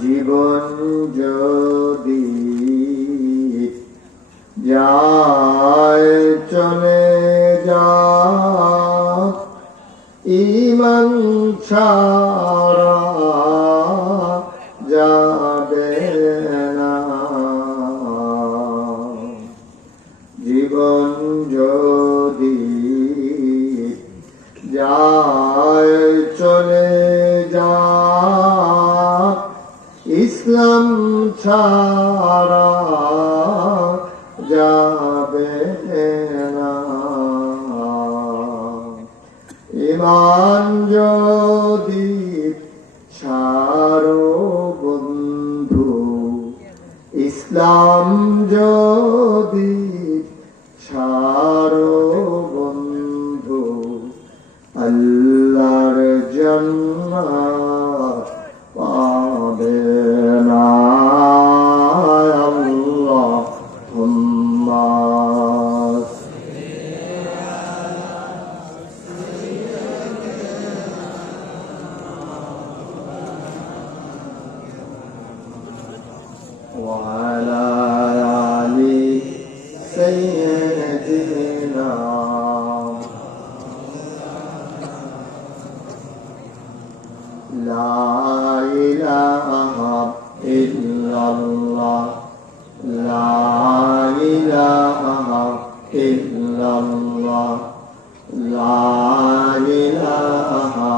জীবন যদি যায় চলে যাক, ঈমান ছাড়া যাবে না। জীবন যদি যায় চলে যাক, ইসলাম ছাড়া যাবে না। ঈমান যদি ছাড়ো বন্ধু, ইসলাম যদি ছাড়ো বন্ধু, আল্লাহর জান্নাত পাবে না। আল্লাহুম্মা ওয়া আলা আলি সাইয়্যিদিনা লা ইলাহা ইল্লাল্লাহ, লা ইলাহা ইল্লাল্লাহ, লা ইলাহা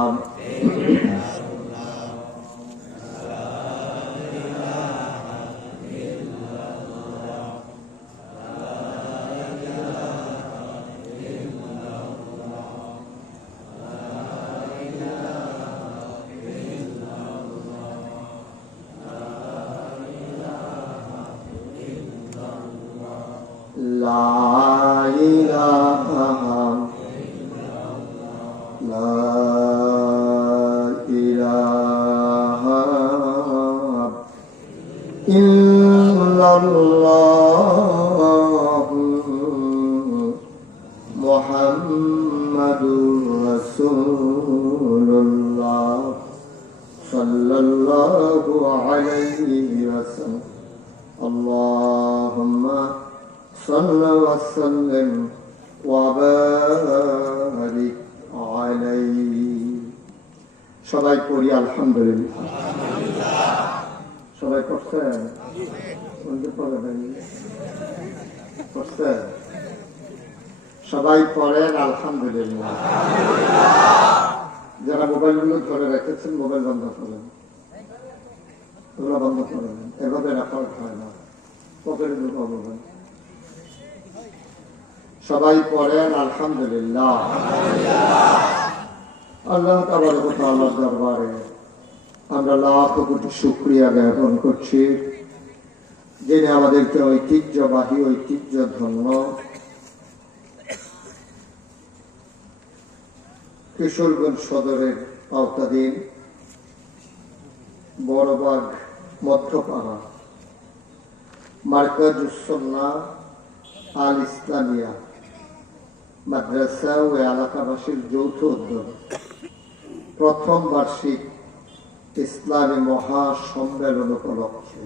মুহাম্মাদুর রাসূলুল্লাহ সাল্লাল্লাহু আলাইহি ওয়াসাল্লাম। আল্লাহুম্মা সাল্লি ওয়া সাল্লিম ওয়া বারিক আলাইহি। সবাই পড়ি আলহামদুলিল্লাহ। সবাই পড়ছেন? সবাই পড়েন আলহামদুলিল্লাহ। যারা মোবাইল গুলো ধরে রেখেছেন মোবাইল বন্ধ করেন, ওগুলো বন্ধ করেন, এভাবে রেকর্ড হয় না, পকেটে ঢুকাবেন। সবাই পড়েন আলহামদুলিল্লাহ। আল্লাহ তাবারক ওয়া তাআলার দরবারে আমরা লাখ কোটি শুকরিয়া জ্ঞাপন করছি, যিনি আমাদেরকে ঐতিহ্যবাহী ঐতিহ্য ধন্য কিশোরগঞ্জ সদরের আওতাধীন বড়বাগ মধ্যপাড়া মারকাজুস সুন্নাহ আল ইসলামিয়া মাদ্রাসা ও এলাকাবাসীর যৌথ উদ্যোগ প্রথম বার্ষিক ইসলামী মহাসম্মেলন উপলক্ষে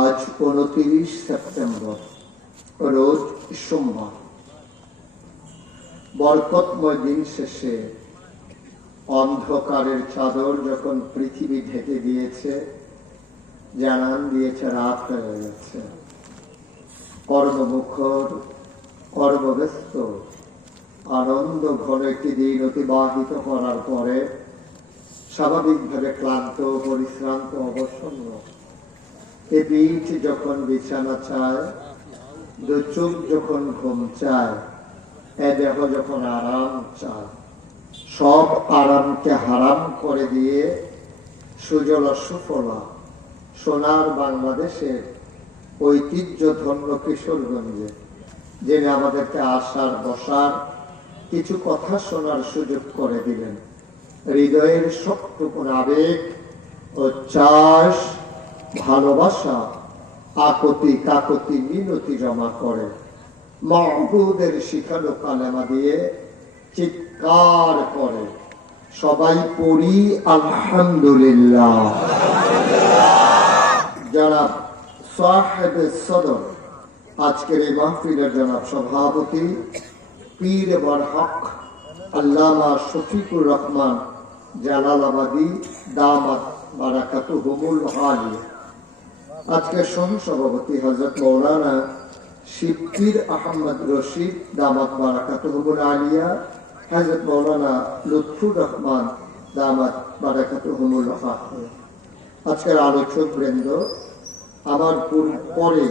আজ 29 সেপ্টেম্বর রোজ সোমবার বরকতময় দিন শেষে অন্ধকারের চাদর যখন পৃথিবী ঢেকে দিয়েছে, জানান দিয়েছে রাত হয়ে গেছে, কর্মমুখর কর্মব্যস্ত আনন্দ ঘন একটি দিন অতিবাহিত করার পরে স্বাভাবিকভাবে ক্লান্ত পরিশ্রান্ত অবসন্ন এ পিঠ যখন বিছানা চায়, দু চোখ যখন ঘুম চায়, এ দেহ যখন আরাম চায়, সব আরামকে হারাম করে দিয়ে সুজলা সুফলা সোনার বাংলাদেশের ঐতিহ্য ধন্য কিশোরগঞ্জে যিনি আমাদেরকে আসার বসার কিছু কথা শোনার সুযোগ করে দিলেন, হৃদয়ের সবটুকু আবেগ ও চাষ ভালোবাসা আকতি কাকতি মিনতি জমা করে মাহবুবের শিখানো কালেমা দিয়ে চিৎকার করে সবাই পড়ি আলহামদুলিল্লাহ। জনাব সাহেবে সদর, আজকের এই মাহফিলের জনাব সভাপতি পীর বরহক আল্লামা শফিকুর রহমান জালালাবাদী দামাত বারাকাতুহুমুল আলিয়া, আজকের সহসভাপতি হযরত মাওলানা শিবপীর আহমদ রশিদ দামাত বারাকাতুহুমুল আলিয়া, হযরত মাওলানা লুৎফুর রহমান দামাত বারাকাতুহুমুল আলিয়া। আজকের আলোচক বৃন্দ, আমার পরে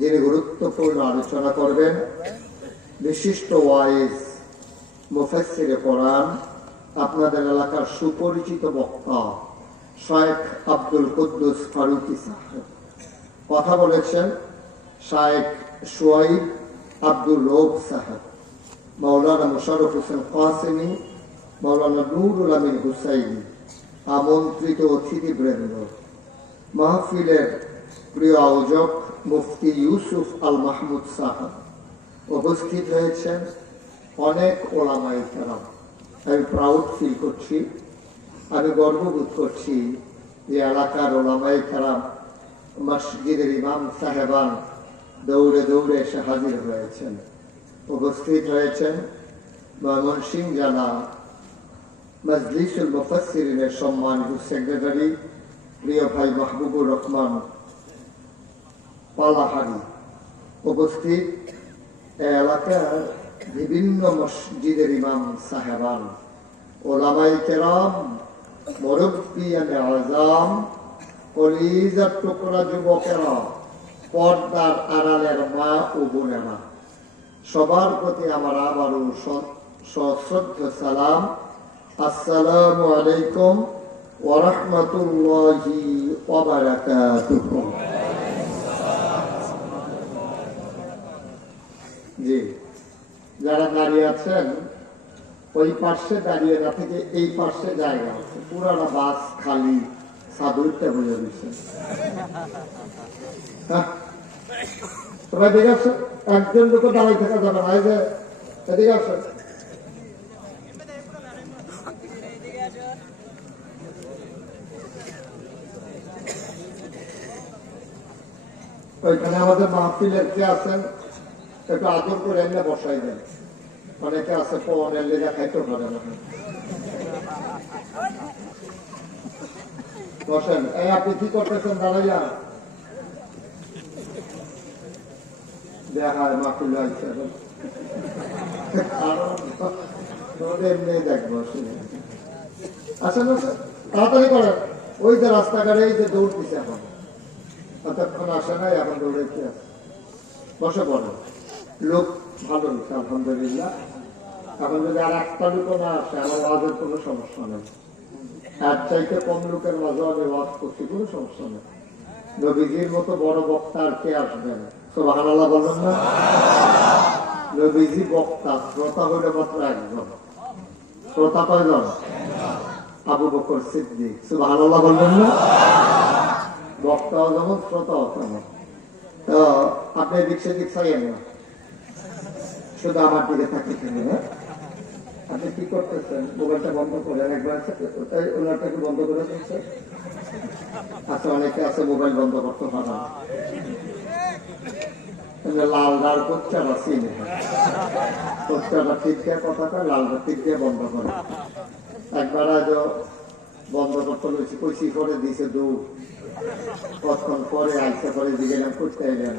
যিনি গুরুত্বপূর্ণ আলোচনা করবেন, বিশিষ্ট ওয়াইজ মুফাসসিরে কোরআন, আপনাদের এলাকার সুপরিচিত বক্তা শেখ আব্দুল কুদ্দুস ফারুকী সাহেব। কথা বলেছেন শেখ শুয়াইব আব্দুল রৌফ সাহেব, মাওলানা মুশাররফ হোসেন কাসেমি, মাওলানা নুরুল আমিন হুসাইনি, আমন্ত্রিত অতিথিবৃন্দ, মাহফিলের প্রিয় আয়োজক মুফতি ইউসুফ আল মাহমুদ সাহেব, উপস্থিত হয়েছেন অনেক ওলামায়ে কেরাম। আমি প্রাউড ফিল করছি, আমি গর্ববোধ করছি যে এলাকার ওলামায়ে কেরাম, মসজিদের ইমাম সাহেবান দৌড়ে দৌড়ে এসে হাজির হয়েছেন। উপস্থিত হয়েছেন ময়মনসিংহ জেলা মজলিসুল মুফাসসিরিনের সম্মানিত সেক্রেটারি প্রিয় ভাই মাহবুবুর রহমান পালাহারি। উপস্থিত এলাকার বিভিন্ন মসজিদের ইমাম সাহেবান, ওলামায়ে কেরাম, মুরব্বিয়ানে আযম, কলিজার টুকরা যুবকেরা, পর্দার আড়ালের মা ও বোনেরা, সবার প্রতি আমার আবারও সশ্রদ্ধ সালাম। আসসালামু আলাইকুম ওয়া রাহমাতুল্লাহি ওয়া বারাকাতুহু। জি, যারা দাঁড়িয়ে আছেন ওই পাশে দাঁড়িয়ে না থেকে এই পাশে জায়গা আছে, পুরাটা বাস খালি, সাদুরটা বুঝে দিচ্ছে। সবাই দেখে আসছে, একজন লোক দাঁড়াই থাকা যাবে না। এই যে এদিকে আসছে, ওইখানে আমাদের মাহফিলের কে আছেন একটু আদর করে এনে বসাই দেন। অনেকে আছে পনের লেগা খাইতে পারে না। বসেন। এই আপনি কি করতেছেন দাঁড়াইয়া? দেখা মাহফিল আসছে, এমনি দেখবো। আসেন আসেন, তাড়াতাড়ি করেন। ওই যে রাস্তাঘাটে এই যে দৌড় দিচ্ছে, এখন ততক্ষণ আসে নাই, এখন দৌড়াইতে আছে। বসে পড়ো, লোক ভালো হচ্ছে আলহামদুলিল্লাহ। এখন যদি আর একটা লোকও না আসে, আমার ওয়াজের কোনো সমস্যা নেই। এক চাইতে কম লোকের মাঝে আমি ওয়াজ করছি, কোনো সমস্যা নেই। নবীজির মতো বড় বক্তা আর কে আসবেন? সুবহানাল্লাহ বলবেন না? নবীজি বক্তা, শ্রোতা হইলে মাত্র একজন। শ্রোতা কয়জন? আবু বকর সিদ্দিক। সুবহানাল্লাহ বলবেন না? বক্তাও যেমন, শ্রোতাও তেমন। তো আপনি এদিক সেদিক চাইয়েন না, শুধু আমার দিকে থাকতেছেন। আপনি কি করতেছেন? মোবাইলটা বন্ধ করেন একবার। ওনারটাকে বন্ধ করে দিচ্ছে। আচ্ছা, অনেকে আছে মোবাইল বন্ধ করতে পারে না। লাল লাল কোচ্চারা চিনে, কোচ্চারা ঠিক দিয়ে কথাটা, লালটা ঠিক দিয়ে বন্ধ করে। একবার আজ বন্ধ করতে বলেছি, কইছি করে দিয়েছে দৌড়। কতক্ষণ পরে আইসা পরে দিকে করতে এলেন,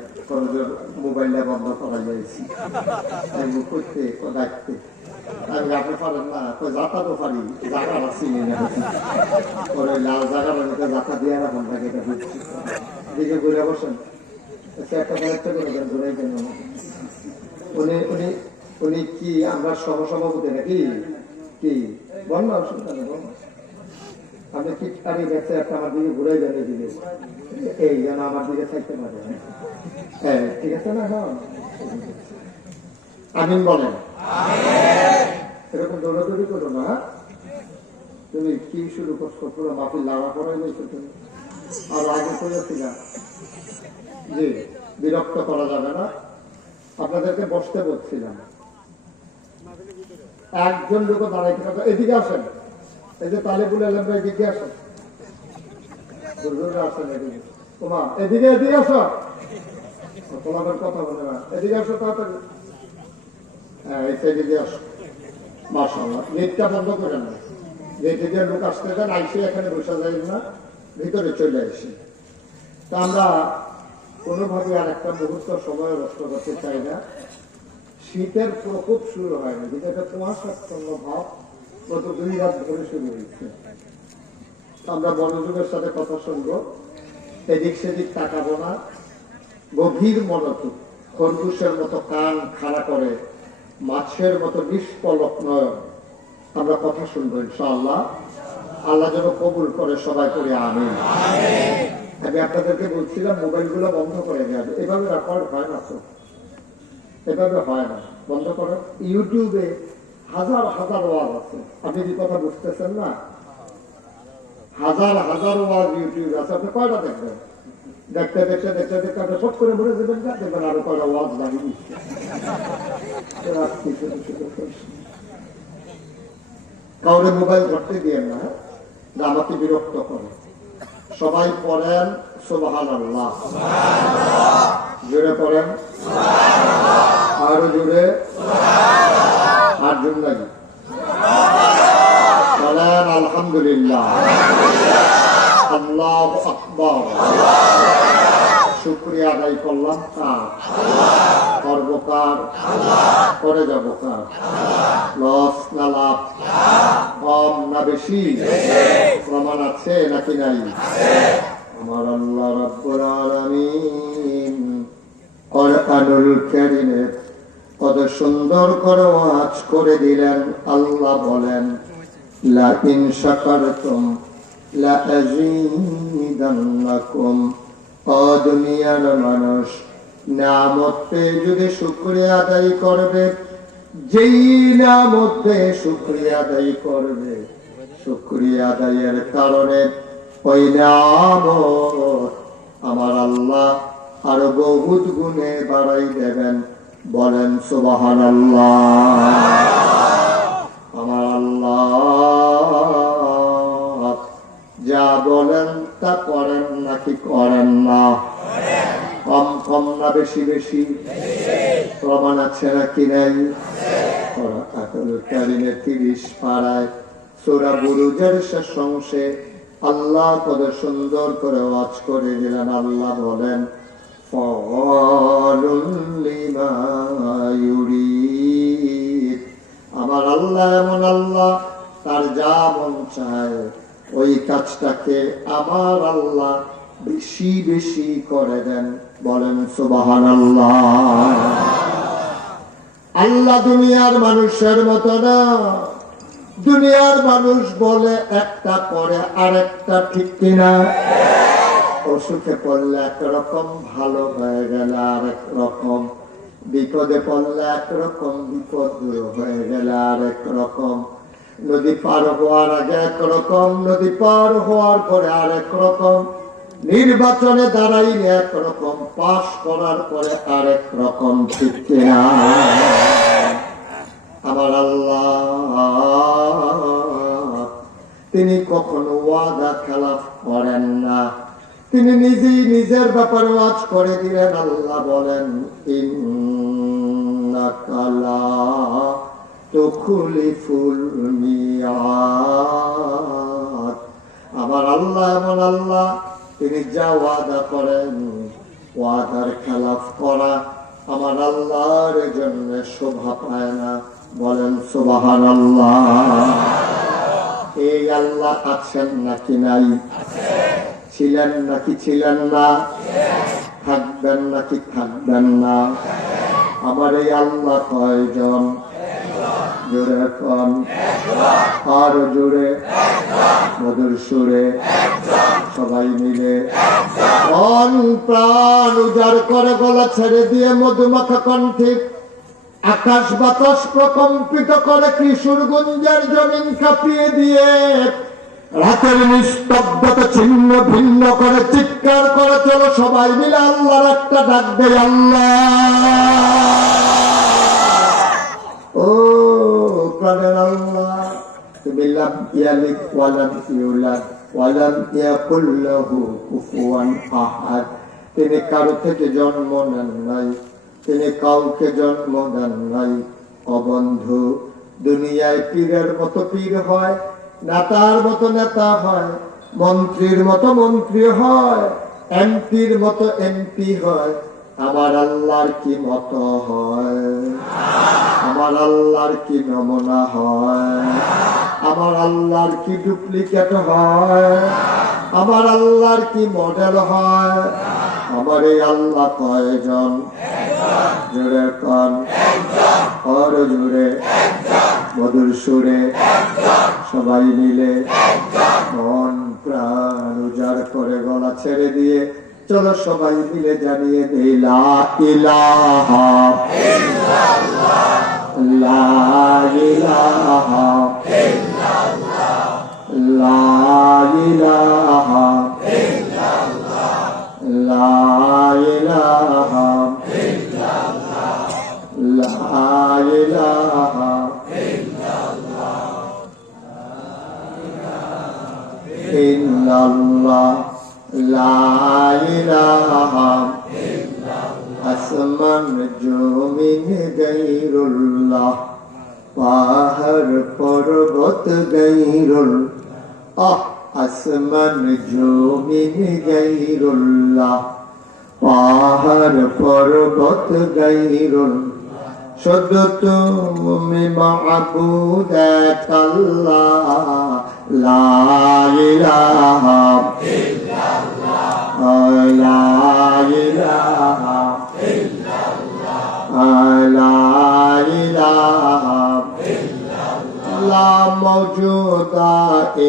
মোবাইলটা বন্ধ করা যাইছি। করতে ডাকতে আমি আপনি পারেন না, যাতা তো পারি, জায়গা চিনি না। পরে লাল জায়গা বানিয়ে যাতা দিয়ে রাখুন থাকে, এটা বুঝছি। দিকে ঘুরে বসেন, একটা একটা করে দেন, ঘুরে দেন। উনি কি আমরা সহসভাপতি নাকি? কি বল না, অসুবিধা নেই, বল। আপনি কি পারি গেছে একটা আমার দিকে ঘুরে দেন, এদিকে এই যেন আমার দিকে থাকতে পারে। হ্যাঁ, ঠিক আছে না? হ্যাঁ, আমিন বলেন। এরকম দৌড়াদৌড়ি করো না। তুমি কি শুরু করছো? পুরো মাফিল লাড়া পড়াই নিয়েছো তুমি। আর আগে করেছিল জি, বিরক্ত করা যাবে না। আপনাদেরকে বসতে বলছিলাম, একজন লোক দাঁড়াইতে পারবে। এদিকে আসেন, এই যে তালেবুল আলম ভাই, এদিকে আসেন। হুজুররা আছেন এদিকে। তোমার এদিকে এদিকে আসো, তোমাদের কথা বলে না, এদিকে আসো তাড়াতাড়ি। হ্যাঁ, এদিকে আসো। মাশাআল্লাহ, গেটটা বন্ধ করে না, গেটে যে লোক আসতে দেন, আইসে এখানে বসে যায় না, ভিতরে চলে আসে। তা আমরা কোনোভাবে আর একটা মুহূর্ত সময় নষ্ট করতে চাই না। শীতের প্রকোপ শুরু হয়নি, যেটা কুয়াশাচ্ছন্ন ভাব গত 2 রাত ধরে শুরু হয়েছে। আমরা মনোযোগের সাথে কথা শুনবো, এদিক সেদিক তাকাবো না, গভীর মনোযোগ, খরগোশের মতো কান খাড়া করে, মাছের মতো নিষ্পলক নয়ন আমরা কথা শুনবো ইনশাআল্লাহ। আল্লাহ যেন কবুল করে, সবাই করে আমিন। আমি আপনাদেরকে বলছিলাম মোবাইলগুলো বন্ধ করে দেওয়া, এভাবে রেকর্ড হয় না তো, এভাবে হয় না, বন্ধ করে। ইউটিউবে হাজার হাজার ওয়াজ আছে, আপনি কি কথা বুঝতেছেন না? হাজার হাজার ওয়াজ ইউটিউবে আছে, আপনি কয়টা দেখবেন? দেখতে দেখতে দেখতে দেখতে আপনি ফট করে ভরে দেবেন, দেখবেন আরো কয়টা ওয়াজ লাগিয়ে দিচ্ছে। কাউরে মোবাইল ধরতে দিয়ে না, আমাকে বিরক্ত করে। সবাই পড়েন সুবহানাল্লাহ, জোরে পড়েন, আরো জোরে, আর জোর লাগে বলেন আলহামদুলিল্লাহ, আল্লাহু আকবার। শুকরিয়া আদায় করলাম কার? করবো কার? করে যাবো কার? লস না লাভ, কম না বেশি? প্রমাণ আছে নাকি নাই? আমার আল্লাহ রাব্বুল আলামিন কোরআনুল কারীমে কত সুন্দর করে ওয়াজ করে দিলেন। আল্লাহ বলেন, লা ইন শাকারতুম লা আযীদান্নাকুম। ও দুনিয়ার মানুষ, নিয়ামত পেয়ে যদি শুকরিয়া আদায় করবে, যেই নিয়ামত পেয়ে শুকরিয়া আদায় করবে, শুকরিয়া আদায়ের কারণে ওই নিয়ামত আমার আল্লাহ আরো বহুত গুণে বাড়াই দেবেন। বলেন সুবহানাল্লাহ। আমার আল্লাহ যা বলেন তা করেন নাকি করেন না? কম কম না বেশি বেশি? প্রমাণ আছে নাকি নাই? কোরআনুল কারীমের 30 পারায় সূরা বুরুজের শেষ অংশে আল্লাহ কত সুন্দর করে ওয়াজ করে দিলেন। আল্লাহ বলেন, ফাআলুল লিমা ইউরিদ। আমার আল্লাহ এমন আল্লাহ, তার যা মন চায় ওই কাজটাকে আমার আল্লাহ বেশি বেশি করে দেন। বলেন সুবহানাল্লাহ। আল্লাহ দুনিয়ার মানুষের মতো না। দুনিয়ার মানুষ বলে একটা করে আরেকটা, ঠিক কিনা? অসুখে পড়লে একরকম, ভালো হয়ে গেলে আরেক রকম, বিপদে পড়লে একরকম, বিপদ দূর হয়ে গেলে আরেক রকম, নদী পার হওয়ার আগে একরকম, নদী পার হওয়ার পরে আরেক রকম, নির্বাচনে দাঁড়াইলে একরকম, পাশ করার পরে আরেক রকম, ঠিক কিনা? আমার আল্লাহ তিনি কখনো ওয়াদা খেলাফ করেন না। তিনি নিজেই নিজের ব্যাপারে ওয়াজ করে দিলেন। আল্লাহ বলেন, ইন্নাকা লা তুখলিফুল মিয়াদ। আমার আল্লাহ এমন আল্লাহ, তিনি যা ওয়াদা করেন, ওয়াদার খেলাফ করা আমার আল্লাহর জন্য শোভা পায় না। বলেন সুবহানাল্লাহ। এই আল্লাহ আছেন নাকি নাই? ছিলেন নাকি ছিলেন না? থাকবেন নাকি থাকবেন না? আমার এই আল্লাহ কয়জন? জোরে কন, আরো জোরে, মধুর সুরে, সবাই মিলে মন প্রাণ উজাড় করে গলা ছেড়ে দিয়ে মধুমাখা কণ্ঠে আকাশ বাতাস প্রকম্পিত করে, কিশোরগঞ্জের জমিন কাঁপিয়ে দিয়ে রাতের নিস্তব্ধতা ছিন্ন ভিন্ন করে চিৎকার করে চলো সবাই মিলে আল্লাহর একটা ডাক দেয়, আল্লাহ। ও প্রাণের আল্লাহ, তুমি লাম ইয়ালিদ ওয়া লাম ইউলাদ ওয়ালাম ইয়াকুল লাহু কুফুয়ান আহাদ। তিনি কারো থেকে জন্ম নেন নাই, তিনি কাউকে জন্ম দেন নাই। ও বন্ধু, দুনিয়ায় পীরের মতো পীর হয়, নেতার মতো নেতা হয়, মন্ত্রীর মতো মন্ত্রী হয়, এমপির মতো এমপি হয়। আমার আল্লাহর কি মতো হয়? আমার আল্লাহর কি নমুনা হয়? আমার আল্লাহর কি ডুপ্লিকেট হয়? আমার আল্লাহর কি মডেল হয়? আমার এই আল্লাহ কয়জন? জোরে কন, আর জোরে, মধুর সুরে, সবাই মিলে মন প্রাণ উজাড় করে গলা ছেড়ে দিয়ে চলো সবাই মিলে জানিয়ে দেই লা ইলাহা ইল্লাল্লাহ, লা ইলাহা ইল্লাল্লাহ, লা ইলাহা ইল্লাল্লাহ, লা ইলাহা ইল্লাল্লাহ, লা ইলাহা ইল্লাল্লাহ, লা ইলাহা আসমান জমিন গায়রুল্লাহ, পাহাড় পর্বত গায়রুল্লাহ। আসমান জমিন গায়রুল্লাহ, পাহাড় পর্বত গায়রুল্লাহ। শুধু তুমি মাবুদ এক আল্লাহ, লা ইলাহা ইল্লাল্লাহ, লা ইলাহা ইল্লাল্লাহ, লা ইলাহা ইল্লাল্লাহ, লা মাওজুদা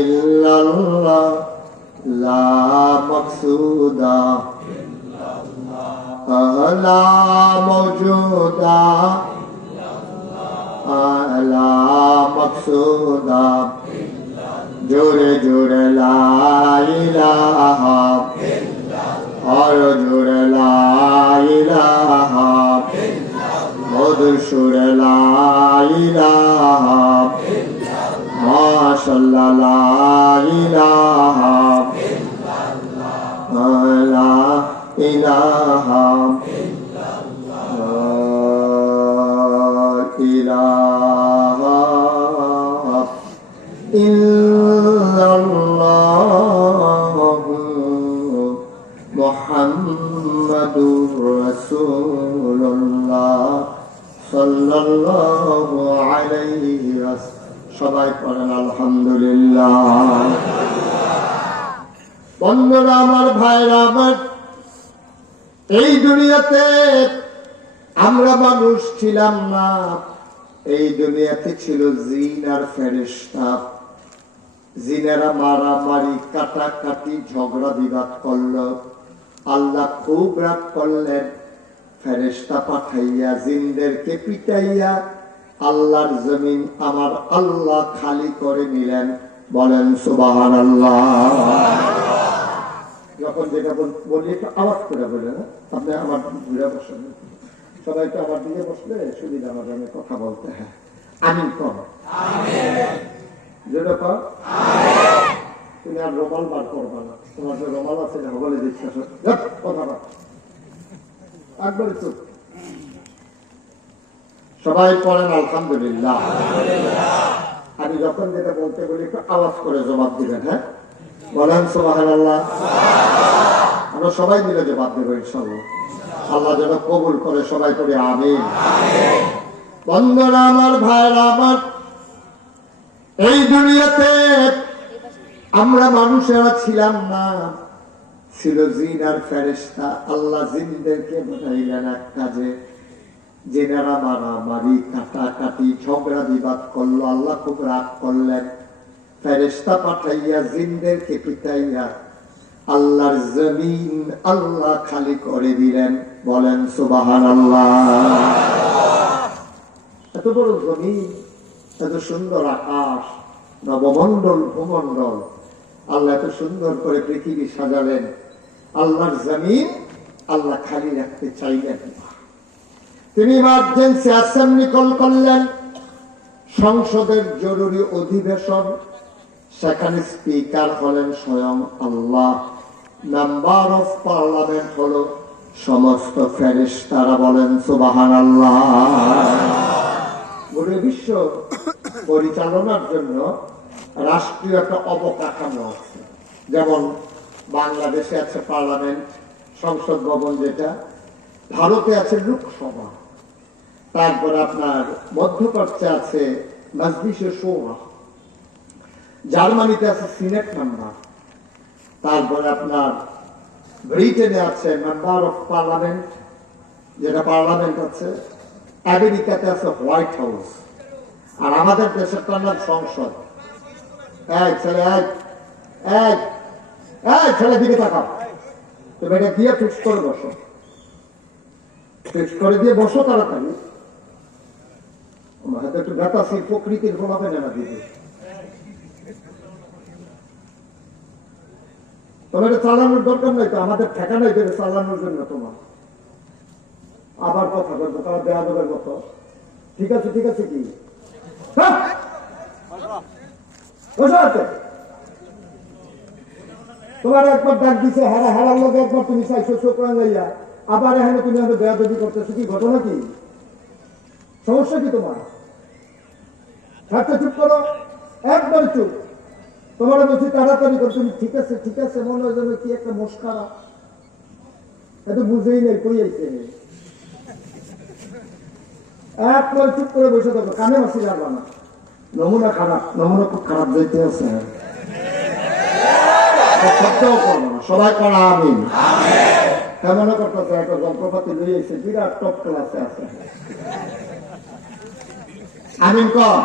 ইল্লাল্লাহ, লা মাকসুদা ইল্লাল্লাহ, লা মাওজুদা ইল্লাল্লাহ, লা মাকসুদা। জোরে জোরে লা ইলাহা ইল্লাল্লাহ, আর জোরে লা ইলাহা ইল্লাল্লাহ, মধুর সুরে লা ইলাহা ইল্লাল্লাহ, মাশাআল্লাহ লা ইলাহা ইল্লাল্লাহ, লা ইলাহা ইল্লাল্লাহ, ইলাহা ইল্লাল্লাহু মুহাম্মাদুর রাসূলুল্লাহ সাল্লাল্লাহু আলাইহি ওয়াসাল্লাম। সবাই পড়েন আলহামদুলিল্লাহ। বন্ধুরা আমার, ভাইরা আমার, এই দুনিয়াতে আমরা মানুষ ছিলাম না, এই দুনিয়াতে ছিল জিন আর ফেরেশতা। জিনেরা মারামারি, কাটাকাটি, ঝগড়া বিবাদ করলো। আল্লাহ খুব রাগ করলেন, ফেরেশতা পাঠাইয়া জিনদেরকে পিটাইয়া আল্লাহর জমিন আমার আল্লাহ খালি করে নিলেন। বলেন সুবহানাল্লাহ। যখন যেটা বলি একটু আওয়াজ করে বলে, না আপনি আমার ঘুরে বসেন, সবাই তো আমার দিকে বসলে সুবিধা হবে আমি কথা বলতে। হ্যাঁ, আমিন কর, যেটা কর। তুমি আর রোমাল বার করবা না, তোমার যে রোমাল আছে বলে দিচ্ছে কথা বল, একবারে চুপ। সবাই পড়েন আলহামদুলিল্লাহ। আমি যখন যেটা বলতে বলি একটু আওয়াজ করে জবাব দিবেন। হ্যাঁ, বলেন সুবহানাল্লাহ। আমরা সবাই মিলে জবাব দেবো ইনশাআল্লাহ। আল্লাহ যেন কবুল করে, সবাই করে আমিন। বন্ধুরা আমার, ভাইরা আমার, এই দুনিয়াতে আমরা মানুষেরা ছিলাম না, ছিল জিন আর ফেরেশতা। আল্লাহ জিনদেরকে বানাইলেন এক কাজে। জিনেরা মারামারি, কাটাকাটি, ঝগড়া বিবাদ করলো। আল্লাহ খুব রাগ করলেন, ফেরেশতা পাঠাইয়া জিনদেরকে পিটাইয়া আল্লাহর জমিন আল্লাহ খালি করে দিলেন। বলেন সুবহানাল্লাহ। এত বড় জমিন, এত সুন্দর আকাশ, নবমণ্ডল, ভূমণ্ডল, আল্লাহ এত সুন্দর করে পৃথিবী সাজালেন। আল্লাহর জমিন আল্লাহ খালি রাখতে চাইলেন। তিনি ইমার্জেন্সি অ্যাসেম্বলি কল করলেন, সংসদের জরুরি অধিবেশন। সেখানে স্পিকার হলেন স্বয়ং আল্লাহ, মেম্বার অফ পার্লামেন্ট হলো সমস্ত ফেরেশতারা। বলেন সুবহানাল্লাহ। গোটা বিশ্ব পরিচালনার জন্য রাষ্ট্রীয় একটা অবকাঠামো আছে। যেমন বাংলাদেশে আছে পার্লামেন্ট, সংসদ ভবন যেটা, ভারতে আছে লোকসভা, তারপরে আপনার মধ্যপ্রাচ্যে আছে মজলিসে শূরা, জার্মানিতে আছে সিনেট মেম্বার, তারপরে আপনার ব্রিটেনে আছে মেম্বার অফ পার্লামেন্ট যেটা পার্লামেন্ট আছে, আমেরিকাতে আছে হোয়াইট হাউস, আর আমাদের দেশের নাম সংসদ। ছেলে দিকে তাকাও, তুমি এটা দিয়ে ফিক্স করে বসো, ফিক্স করে দিয়ে বসো তাড়াতাড়ি। হয়তো একটু বেতাসি প্রকৃতির প্রভাবে নেনা দিবে। তোমার এটা চালানোর দরকার নাই তো, আমাদের ঠেকানাই দেবে চালানোর জন্য তোমার। আবার কথা বলবো, তারা দেয়া দেবের মতো। ঠিক আছে ঠিক আছে, কি তোমার একবার ডাক দিছে, হারা হারার লোক একবার তুমি চাইছো চোখ রাঙাইয়া, আবার এখানে তুমি আমাদের দেয়া দেবী করতেছো। কি ঘটনা, কি সমস্যা, কি তোমার? থাকতে চুপ করো, একবার চুপ। তোমার বলছি তাড়াতাড়ি করো, তুমি ঠিক আছে ঠিক আছে মনে হয় যেন কি একটা মস্কারা, এত বুঝেই নেই কই আইছে। একবার চুপ করে বসে থাকো, কানে মাসি লাগবে না। নমুনা খারাপ, নমুনা খুব খারাপ যাইতে আছে। সবাই করা আমিন। কেমন করতেছে, একটা যন্ত্রপাতি লই আইছে, বিরাট টপ ক্লাসে আছে। আমিন কম,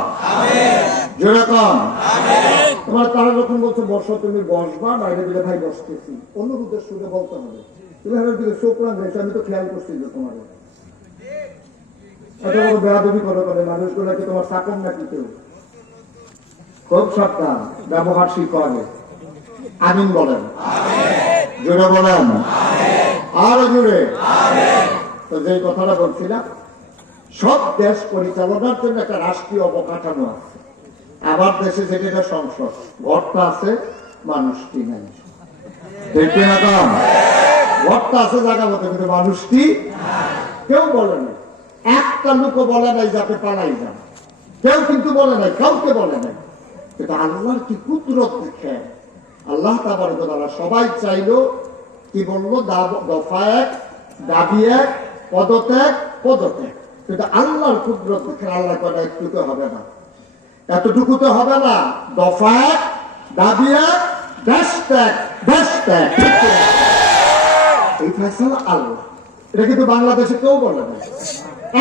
জোরে কম। তোমার তারা যখন বলছে বসো, তুমি বসবা, বাইরে দিলে ভাই বসতেছি, অনুরোধের সুরে বলতে হবে। তুমি আমার দিকে চোখ রাখবে, আমি তো খেয়াল করছি যে তোমার এত বড় বেয়াদবি করো করে মানুষগুলাকে তোমার চাকর নাকি কেউ? খুব সাবধান, ব্যবহার শিখো আগে। আমিন বলেন, জোরে বলেন, আরো জোরে। তো যে কথাটা বলছিলাম, সব দেশ পরিচালনার জন্য একটা রাষ্ট্রীয় অবকাঠামো আছে। আবার দেশে যেটা সংসদ, ঘরটা আছে, মানুষটি নাই। ঠিক না? কম ঘরটা আছে জায়গা মতো, কিন্তু মানুষটি কেউ বলে না। একটা লোকও বলে নাই যাতে পালাই যান, কেউ কিন্তু বলে নাই, কাউকে বলে নাই। এটা আল্লাহর কি কুদরত দেখে। আল্লাহ তাবারক ওয়া তাআলা সবাই চাইলো, কি বললো, দফা এক, দাবি এক, পদত্যাগ, পদত্যাগ। কিন্তু আল্লাহর কুদরত দেখে আল্লাহ কথা একটুকু হবে না, এতটুকু তো হবে না। দফা এক, দাবি এক, দেশ ত্যাগ, দেশ ত্যাগ। এই ফয়সালা আল্লাহ। এটা কিন্তু বাংলাদেশে কেউ বলে নাই,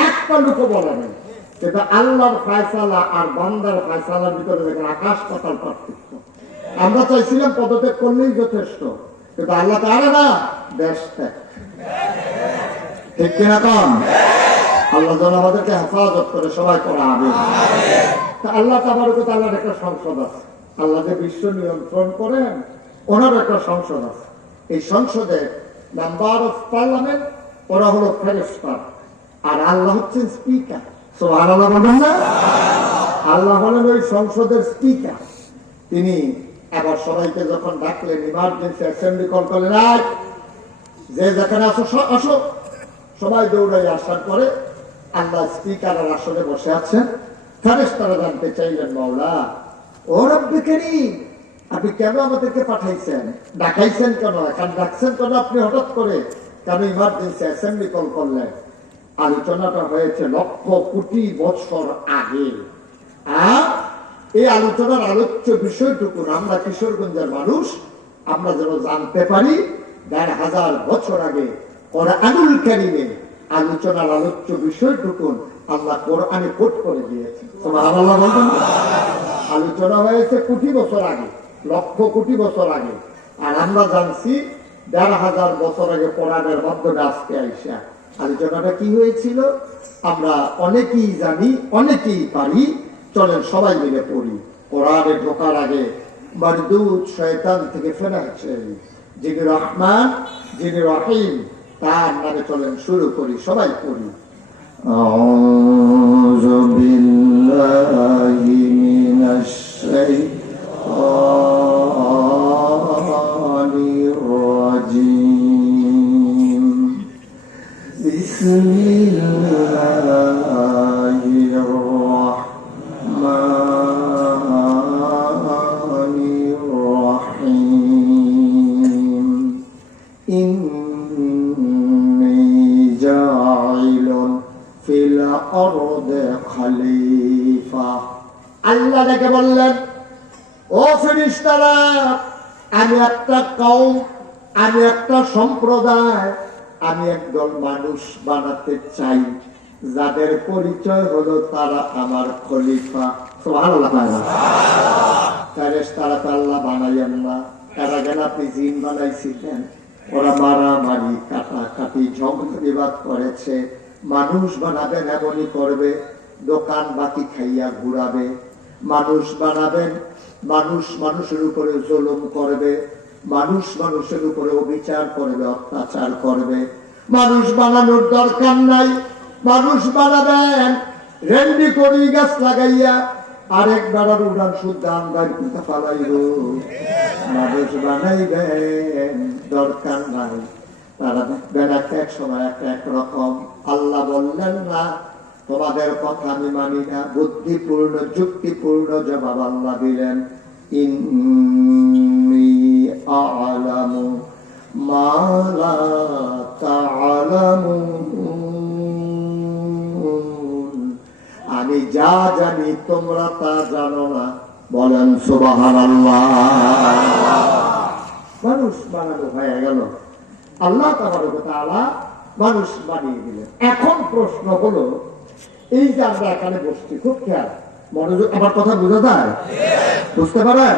একটা লোকও বলে নাই। কিন্তু আল্লাহর ফয়সালা আর বান্দার ফয়সালার ভিতরে দেখেন আকাশ পাতাল পার্থক্য। আমরা চাইছিলাম পদত্যাগ করলেই যথেষ্ট, কিন্তু আল্লাহ তারা না, দেশ ত্যাগ। ঠিক কিনা কম? আল্লাহ যেন আমাদেরকে হেফাজত করে, সবাই করা হবে। আল্লাহ তাবারক ওয়া তাআলার একটা সংসদ আছে। আল্লাহ যে বিশ্ব নিয়ন্ত্রণ করেন, ওনার একটা সংসদ আছে। এই সংসদে মেম্বার অফ পার্লামেন্ট, ওরা হলো ফেরেশতা, আর আল্লাহ হচ্ছেন স্পিকার। সুবহানাল্লাহ বলেন না? আল্লাহ হলেন ওই সংসদের স্পিকার। তিনি আবার সবাইকে যখন ডাকলেন, ইমার্জেন্সি অ্যাসেম্বলি কল করলেন, যে যেখানে আসো আসো, সবাই দৌড়াই আসার পরে আল্লাহ স্পিকারের আসনে বসে আছেন। ফেরেশতারা জানতে চাইলেন, মাওলা ও রব্বে কারীম, আপনি কেন আমাদেরকে পাঠাইছেন, ডাকাইছেন কেন, এখন ডাকছেন কেন আপনি হঠাৎ করে, কেন ইমার্জেন্সি অ্যাসেম্বলি কল করলেন? আলোচনাটা হয়েছে লক্ষ কোটি বছর আগে। আর এই আলোচনার আলোচ্য বিষয়টুকু আমরা কিশোরগঞ্জের মানুষ, আমরা যেন জানতে পারি। ১,৫০০ বছর আগে কোরআনুল কারীমে আলোচনার আলোচ্য বিষয়টুকু আল্লাহ কোরআনে কোট করে দিয়েছে। সুবহানাল্লাহ বলবেন। আলোচনা হয়েছে কোটি বছর আগে, লক্ষ কোটি বছর আগে, আর আমরা জানছি ১,৫০০ বছর আগে কোরআনের মাধ্যমে আজকে আইসা। আলোচনাটা কি হয়েছিল আমরা অনেকেই জানি, অনেকেই পারি। চলেন সবাই মিলে পড়ি। কোরআনে ঢোকার আগে মারদুদ শয়তান থেকে ফেরাচ্ছে, যিনি রহমান, যিনি রহিম, তার নামে চলেন শুরু করি, সবাই পড়ি। আউযু বিল্লাহি মিনাশ শাইতানির বিসমিল্লাহির রহমানির রহিম ইন্নী জাইলুন ফিল আরদি খলিফা। আল্লাহ তাকে বললেন, ও ফেরেশতারা, আমি একটা কওম, আমি একটা সম্প্রদায়, আমি একদল মানুষ বানাতে চাই যাদের পরিচয় হলো তারা আমার খলিফা। সুবহানাল্লাহ। ফেরেশতারা তো আল্লাহ বানাইয়েন না, এরা কেন আপনি জিন বানাইছিলেন? ওরা মারামারি কাটাকাটি ঝগড়া বিবাদ করেছে। মানুষ বানাবেন এমনই করবে, দোকান বাকি খাইয়া ঘুরাবে। মানুষ বানাবেন, মানুষ মানুষের উপরে জুলুম করবে, মানুষ মানুষের উপরে অবিচার করবে, অত্যাচার করবে। মানুষ বানানোর দরকার নাই। মানুষ বানাবেন রেন্ডি করি গাছ লাগাইয়া, আরেক বেড়ার উড়ান শুদ্ধ আন্দার পিতা ফালাইব। মানুষ বানাইবেন দরকার নাই। তারা দেখবেন এক সময় এক রকম। আল্লাহ বললেন না, তোমাদের কথা আমি মানি না। বুদ্ধিপূর্ণ যুক্তিপূর্ণ জবাব আল্লাহ দিলেন, ইন্নী আ'লামু মা লা তা'লামুন, আমি যা জানি তোমরা তা জানো না। বলেন সুবহানাল্লাহ। মানুষ বানানো হয়ে গেল, আল্লাহ তাবারক ওয়া তাআলা মানুষ বানিয়ে দিলেন। এখন প্রশ্ন হলো, এই যে আমরা এখানে বসছি, খুব খেয়াল মনোযোগ, আমার কথা বোঝা যায়? বুঝতে পারেন?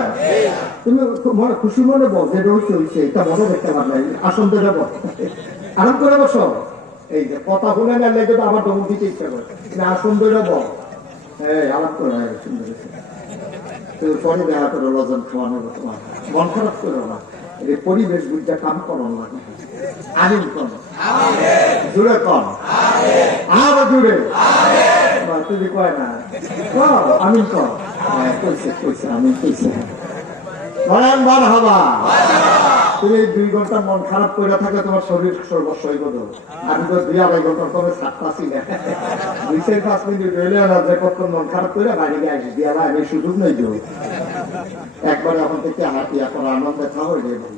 তুমি মনে খুশি মনে বল, যেটা হচ্ছে হচ্ছে, এটা মনে দেখতে পার নাই। আসন তো যাবো, আরাম করে বসো। এই যে কথা শুনে না লেগে তো আবার দৌড় দিতে ইচ্ছা করে, আসন তো যাবো। হ্যাঁ, আরাম করে সুন্দর তুমি পরে দেখা করো, লজন খাওয়ানোর তোমার মন খারাপ করো না। এই পরিবেশ বুঝতে কাম করো না। আমিন কর, জুড়ে কর, আরো জুড়ে। তুমি কয় না, আমিন কর। কইছে কইছে আমি কইছে। মারহাবা। তুমি 2 ঘন্টা মন খারাপ করে থাকে, তোমার শরীর সর্বস্বই বদল। আমি তো 2-2.5 ঘন্টার কমে থাকতাছি না। 2-5 মিনিট হইলে না, যে কত মন খারাপ করে বাড়ি গিয়ে আসি দিয়া আমি সুযোগ নেই দেব। একবার এখন থেকে হাতিয়া করা আনন্দে খাওয়া হয়ে যাবে।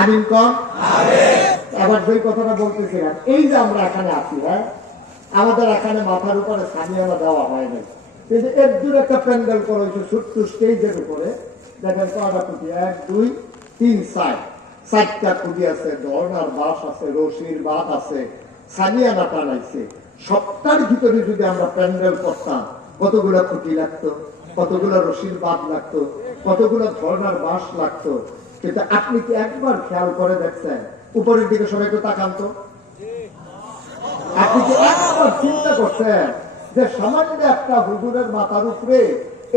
আমিন কর। আবার যে কথাটা বলতেছিলাম, এই যে আমরা এখানে আছি, হ্যাঁ, আমাদের এখানে মাথার উপরে সামিয়ানা দেওয়া হয় নাই, কিন্তু এর দূর একটা প্যান্ডেল করা হয়েছে ছোট্ট স্টেজের উপরে। দেখেন কয়টা খুঁটি, 1 2 3 4টা খুঁটি আছে, ধর্নার বাঁশ আছে, রশির বাঁধ আছে, সামিয়ানা টানাইছে। সবটার ভিতরে যদি আমরা প্যান্ডেল করতাম, কতগুলো খুঁটি লাগতো, কতগুলো রশির বাঁধ লাগতো, কতগুলো ধর্নার বাঁশ লাগতো। কিন্তু আপনি কি একবার খেয়াল করে দেখছেন উপরের দিকে সবাই একটু তাকান তো? আপনি কি একবার চিন্তা করছেন যে সামান্য একটা হুজুরের মাথার উপরে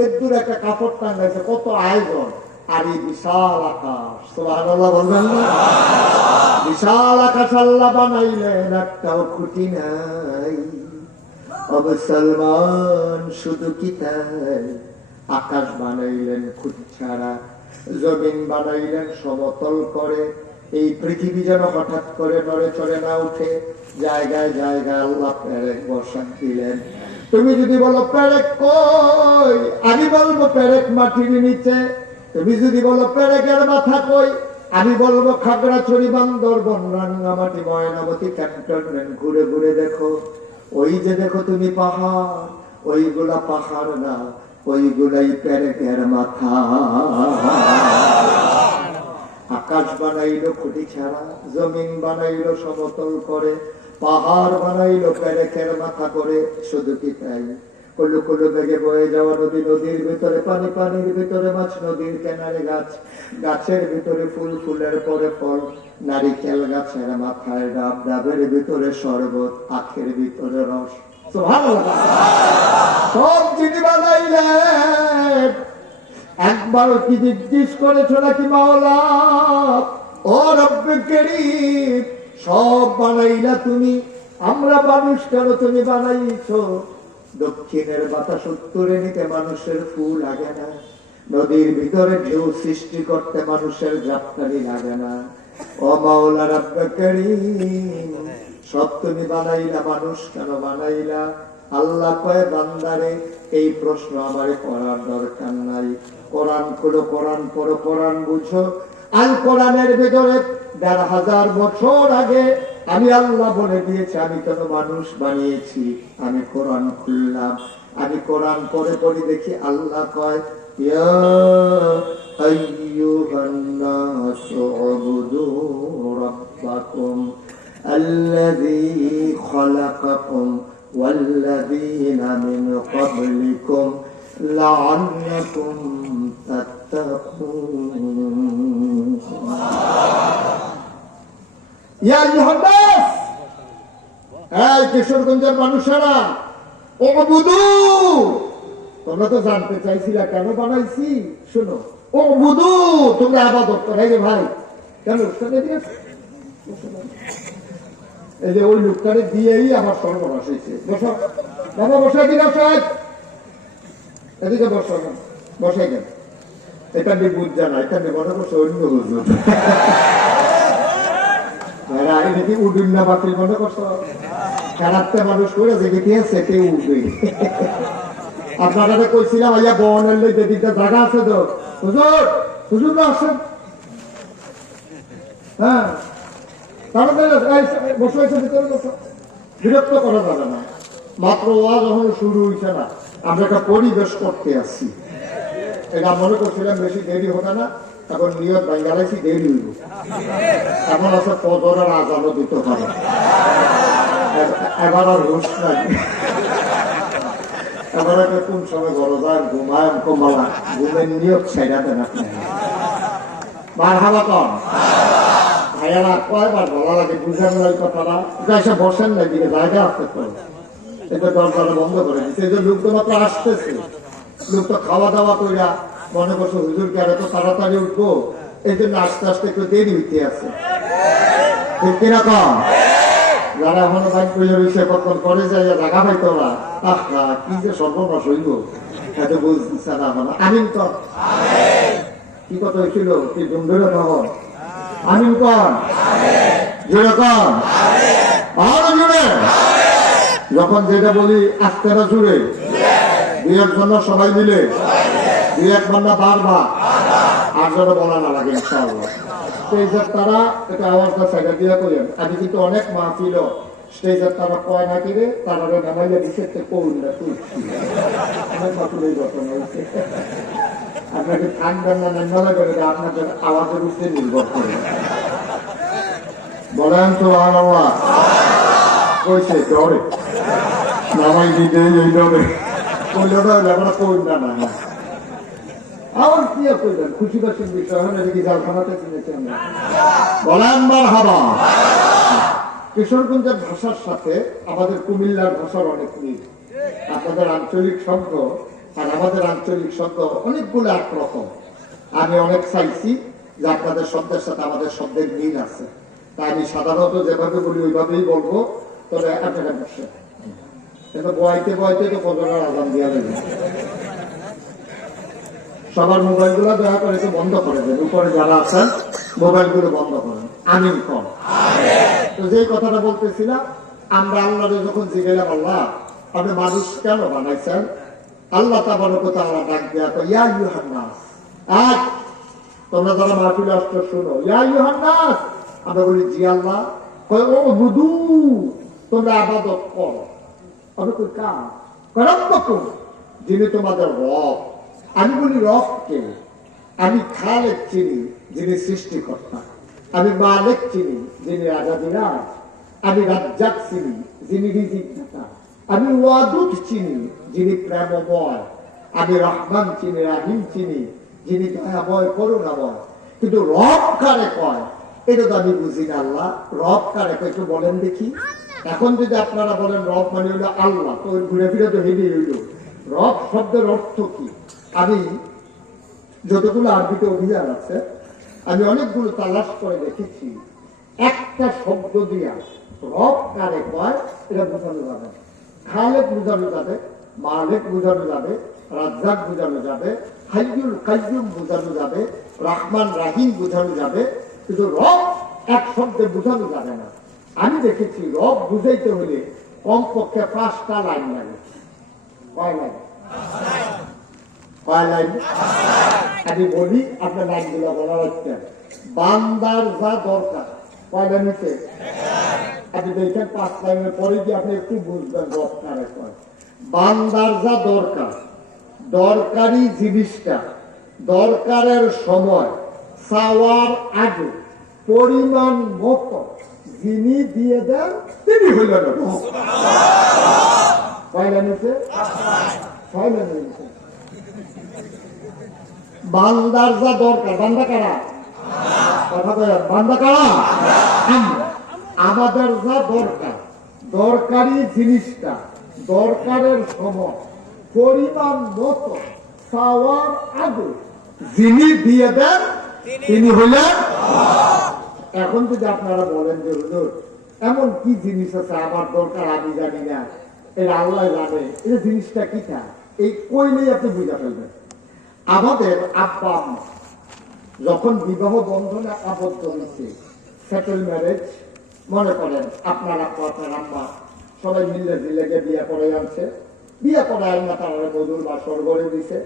এর দূর একটা কাপড় টাঙ্গাইছে, কত আয়োজন, আর এই বিশাল আকাশ। সুবহানাল্লাহ বলবেন না? বিশাল আকাশ আল্লাহ বানাইলেন, একটাও খুঁটি নাই। মুসলমান শুধু কি তাই, আকাশ বানাইলেন খুঁটি ছাড়া, জমিন বানাইলেন সমতল করে। এই পৃথিবী যেন হঠাৎ করে নড়ে চড়ে না উঠে, জায়গায় জায়গায় আল্লাহ পেরেক বসান দিলেন। তুমি যদি বলো পেরেক কই, আমি বলবো পেরেক মাটির নিচে। তুমি যদি বলো পেরেকের মাথা কই, আমি বলবো খাগড়াছড়ি, বান্দরবন, রাঙ্গামাটি, ময়নামতি, ক্যান্টনমেন্ট। ঘুরে ঘুরে দেখো, ওই যে দেখো তুমি পাহাড়, ওইগুলা পাহাড় না, ওইগুলাই পেরেকের মাথা। আকাশ বানাইলো খুঁটি ছাড়া, জমিন বানাইলো সমতল করে, পাহাড় বানাইলো পেরেকের মাথা করে। শুধু কি তাই, কুলু কুলু বেগে বয়ে যাওয়া নদী, নদীর ভিতরে পানি, পানির ভিতরে মাছ, নদীর কিনারে গাছ, গাছের ভিতরে ফুল, ফুলের পরে ফল, নারিকেল গাছের মাথায় ডাব, ডাবের ভিতরে শরবত, আখের ভিতরে রস। সুবহানাল্লাহ। সব যিনি বানাইলেন, একবার কি জিজ্ঞেস করেছো নাকি মাওলা, ও রব্বে কারীম, সব বানাইলা তুমি, আমরা মানুষ কেন তুমি বানাইছো? দক্ষিণের বাতাস উত্তরে নিতে মানুষের ফুল লাগে না, নদীর ভিতরে ঢেউ সৃষ্টি করতে মানুষের ঝাপটানি লাগে না। ও মাওলা রব্বে কারীম, সব তুমি বানাইলা, মানুষ কেন বানাইলা? আল্লাহ কয় বান্দারে এই প্রশ্ন আমারে করার দরকার নাই। কোরআন খুলো, কোরআন পড়ো, কোরআন বুঝো। আল কোরআনের ভেতরে ১৫০০ বছর আগে আমি আল্লাহ বলে দিয়েছি আমি কেন মানুষ বানিয়েছি। আমি কোরআন খুললাম, আমি কোরআন পড়ে পড়ে দেখি আল্লাহ কয় ইয়া আইয়ুহান নাসু উবুদু রাব্বাকুম আল্লাযী খালাকাকুম ওয়াল্লাযীনা মিন ক্বাবলিকুম লাআল্লাকুম তাত্তাকুন। ইয়া আইয়ুহান নাস, এই কিশোরগঞ্জের মানুষেরা, উবুদু, তোমরা তো জানতে চাইছিলা কেন বানাইছি। শোনো, উবুদু, তোমরা ইবাদত করো। এই যে ভাই, কেন এই যে ওই লোকটারে দিয়েই আমার সর্বনাশ হয়েছে। বসো বাবা, বসাই দিন, এদিকে বসো না, বসাই দেন। এটা নিয়ে বুঝছে না, এটা নিয়ে মনে করছে অন্য হুজুর। এটা কি উডুন না বাতিল মনে করছো? খারাপটা মানুষ করে যে সেটে উঠবে। আপনারা কইছিলাম আইয়া বনের লই যেদিকটা জায়গা আছে তো হুজুর, হুজুর না আসেন। হ্যাঁ, বিরক্ত করা যাবে না। মাত্র ওয়াজ যখন শুরু হয়েছে না, আমরা একটা পরিবেশ করতে আসছি। এটা মনে করছিলাম বেশি দেরি হবে না, এখন নিয়ত বাঙ্গালাইছি দেরি হইব। এখন আছে ফজরের আজানও দিতে হবে, এবার আর হুশ নাই। এবার কোন সময় ঘরে যায় ঘুমায় কমালা, ঘুমের নিয়ত ছেড়া দেন আপনি। মারহাবা কম ভাইয়ারা, কয়বার বলা লাগে বুঝানো লাগে কথাটা। এসে বসেন না, দিকে জায়গা আসতে পারে। এটা দরজাটা বন্ধ করে দিচ্ছে। এই যে লোক তো মাত্র আসতেছে, লোক তো খাওয়া দাওয়া কইরা মনে করছো হুজুর কে এত তাড়াতাড়ি উঠবো, এই জন্য আস্তে আস্তে একটু দেরি হইতে আছে। ঠিক কিনা কম? যারা এখনো বাইক করে রয়েছে কতক্ষণ করে যায় জায়গা পাইতো না, কি যে সর্বনাশ হইব এত বুঝতেছে না। মানে আমিন কর, কি কথা হয়েছিল? কি ধুমধুরে খবর? আমিন কর, জোরে কর, আরো জোরে। যখন যেটা বলি আস্তে না জুড়ে, দুই এক ঘন্টা সবাই মিলে, দুই এক ঘন্টা বারবার, আর যেন বলা না লাগে ইনশাআল্লাহ। স্টেজের তারা এটা আওয়াজটা সাইডা দিয়া করেন। আমি কিন্তু অনেক মাহফিল স্টেজের তারা কয় না কিরে তারা নামাইলে দিচ্ছে কৌলা তুলছি, অনেক মাহফিল এই ঘটনা হয়েছে। আপনাকে থাকবেন না নেমলা করে আপনাদের আওয়াজের উপরে নির্ভর করে। বলেন তো আল্লাহ কইছে ডরে নামাই দিতে এই ডরে কইলটা লেখা কইলা না। আবার কি করবেন, খুশি খুশির বিষয় হলে কি জালখানাতে কিনেছি আমরা। বলেন মারহাবা। কিশোরগঞ্জের ভাষার সাথে আমাদের কুমিল্লার ভাষার অনেক মিল। আপনাদের আঞ্চলিক শব্দ আর আমাদের আঞ্চলিক শব্দ অনেকগুলো একরকম। আমি অনেক চাইছি যে আপনাদের শব্দের সাথে আমাদের শব্দের মিল আছে, তাই আমি সাধারণত যেভাবে বলি ওইভাবেই বলবো। তবে আপনারা বসে কিন্তু বয়তে বয়তে তো ফজরের আযান দিয়া যাবে। সবার মোবাইল গুলো দয়া করে একটু বন্ধ করে দেন, উপরে যারা আছেন মোবাইল গুলো বন্ধ করেন। আমিন কর। তো যে কথাটা বলতেছিলাম, আমরা আল্লাহ যখন জিজ্ঞাসা আল্লাহ আপনি মানুষ কেন বানাইছেন, আল্লাহ তাবারক ওয়া তাআলা ডাক দেয়া তো ইয়া আইয়ুহান নাস, আজ তোমরা যারা মাহফিলে আসছো শুনো, ইয়া আইয়ুহান নাস। আমরা বলি জি আল্লাহ। কয় ও বুদু, তোমরা ইবাদত করো। আমি কই কার? রব্বকুম, যিনি তোমাদের রব। আমি বলি রব কে? আমি খালেক চিনি, যিনি সৃষ্টিকর্তা। আমি মালিক চিনি, যিনি রাজাধিরাজ। আমি রাজ্জাক চিনি, যিনি রিজিক দাতা। আমি ওয়াদুদ চিনি, যিনি প্রেমময়। আমি রহমান চিনি, রাহিম চিনি, যিনি দয়াময় করুণাময়। কিন্তু রব কারে কয় এটা তো আমি বুঝি না। আল্লাহ রব কারে কয় একটু বলেন দেখি। এখন যদি আপনারা বলেন রব মানে হলো আল্লাহ, তো ঘুরে ফিরে তো হেঁটে হইল। রব শব্দের অর্থ কি? আমি যতগুলো আরবিতে অভিযান আছে আমি অনেকগুলো তালাশ করে দেখেছি, একটা শব্দ দিয়া রব কারে কয় এটা বোঝানো যাবে। খালেক বোঝানো যাবে, মালিক বোঝানো যাবে, রাজ্জাক বোঝানো যাবে, হাইয়ুল কাইয়ুম বোঝানো যাবে, রহমান রাহিম বোঝানো যাবে, কিন্তু রব এক শব্দে বোঝানো যাবে না। আমি দেখেছি রব বুঝাইতে হলে কমপক্ষে 5টা লাইন লাগে। কয় লাইন? কয় লাইন? আমি বলি আপনার লাইনগুলো বলা হচ্ছে। বান্দার যা দরকার কয় লাইন হচ্ছে? আপনি দেখেন 5 লাইনের পরে কি আপনি একটু বুঝবেন রব কারে কয়। বান্দার যা দরকার, দরকারি জিনিসটা দরকারের সময় চাওয়ার আগে পরিমাণ মতো যিনি দিয়ে দেন তিনি হইলেন রব। কয় লাইন হচ্ছে? 6 লাইন হচ্ছে। বান্দার যা দরকার, বান্দা কারা? কথা বলেন, বান্দা কারা? আমাদের যা দরকার, দরকারি জিনিসটা দরকারের সময় পরিমাণ মতো চাওয়ার আগে যিনি দিয়ে দেন তিনি হলেন। এখন যদি আপনারা বলেন যে হুজুর এমন কি জিনিস আছে আমার দরকার আমি জানি না, এটা আল্লাহ জানে, এই জিনিসটা কি তা, এই কইলেই আপনি বুঝা ফেলবেন। আমাদের আব্বা আম্মা যখন বিবাহ বন্ধনে আবদ্ধ হয়েছে, সেটেল ম্যারেজ, মনে করেন আপনার আব্বা আপনার আম্মা সবাই মিলে জিলেগে বিয়ে করে আনছে, বিয়ে করে আল্লাহ তারা মধুর বাসর গড়ে দিছে।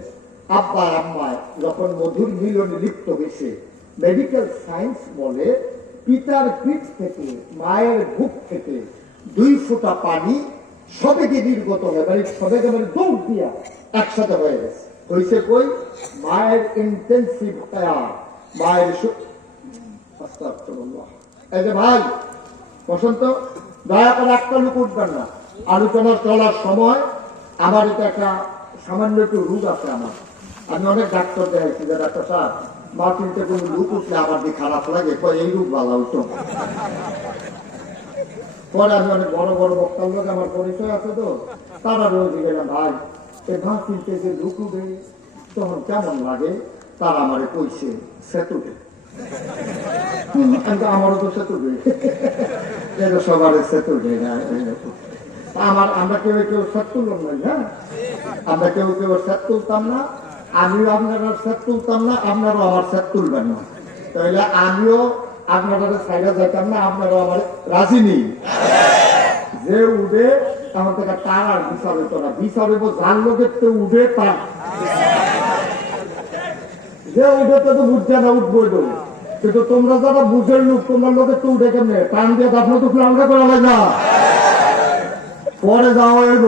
আব্বা আম্মায় যখন মধুর মিলনে লিপ্ত হয়েছে, মেডিকেল সায়েন্স বলে পিতার পিঠ থেকে মায়ের বুক থেকে 2 ফোঁটা পানি সবেগে নির্গত হয়, মানে সবেগে মানে দৌড় দিয়া একসাথে হয়ে গেছে। হয়েছে কই? মায়ের ইন্টেন্সিভ কেয়ার, মায়ের এই যে ভাই বসন্ত দয়া করে একটা লোক উঠবেন না, আলোচনা চলার সময় আমার এটা একটা সামান্য একটু রোগ আছে আমার, আমি অনেক ডাক্তার দেখাইছি যে ডাক্তার সাহেব মা চিনতে কোনো লোক উঠলে আমার দিয়ে খারাপ লাগে, এই রোগ ভালো উঠো। পরে আমি অনেক বড় বড় বক্তার লোক আমার পরিচয় আছে তো, তারা রোজ গেলাম ভাই এই মা চিনতে যে লোক উঠে তখন কেমন লাগে, তারা আমারে কইছে সেতুটে। আমারও তো সেতুটে, সবার সেতুটে আমার, আমরা কেউ কেউ সেট তুললাম নাই, হ্যাঁ আমরা কেউ কেউ সেট তুলতাম না, আমিও আপনারা সেট তুলতাম না, আপনারাও আমার সেট তুলবেন না, তাহলে আমিও আপনারা সাইডে যাইতাম না, আপনারাও আমার রাজি নেই। যে উঠে তখন থেকে তার আর বিচার হইতো না, বিচার হইব যার লোকের তো উঠে তার, যে উঠে তো বুঝছে না উঠবই দেবো, কিন্তু তোমরা যারা বুঝের লোক তোমার লোকের তো উঠে কেমনে টান দিয়ে আপনার তো ফ্লাঙ্গা করা হয় না, পরে যাওয়া হইব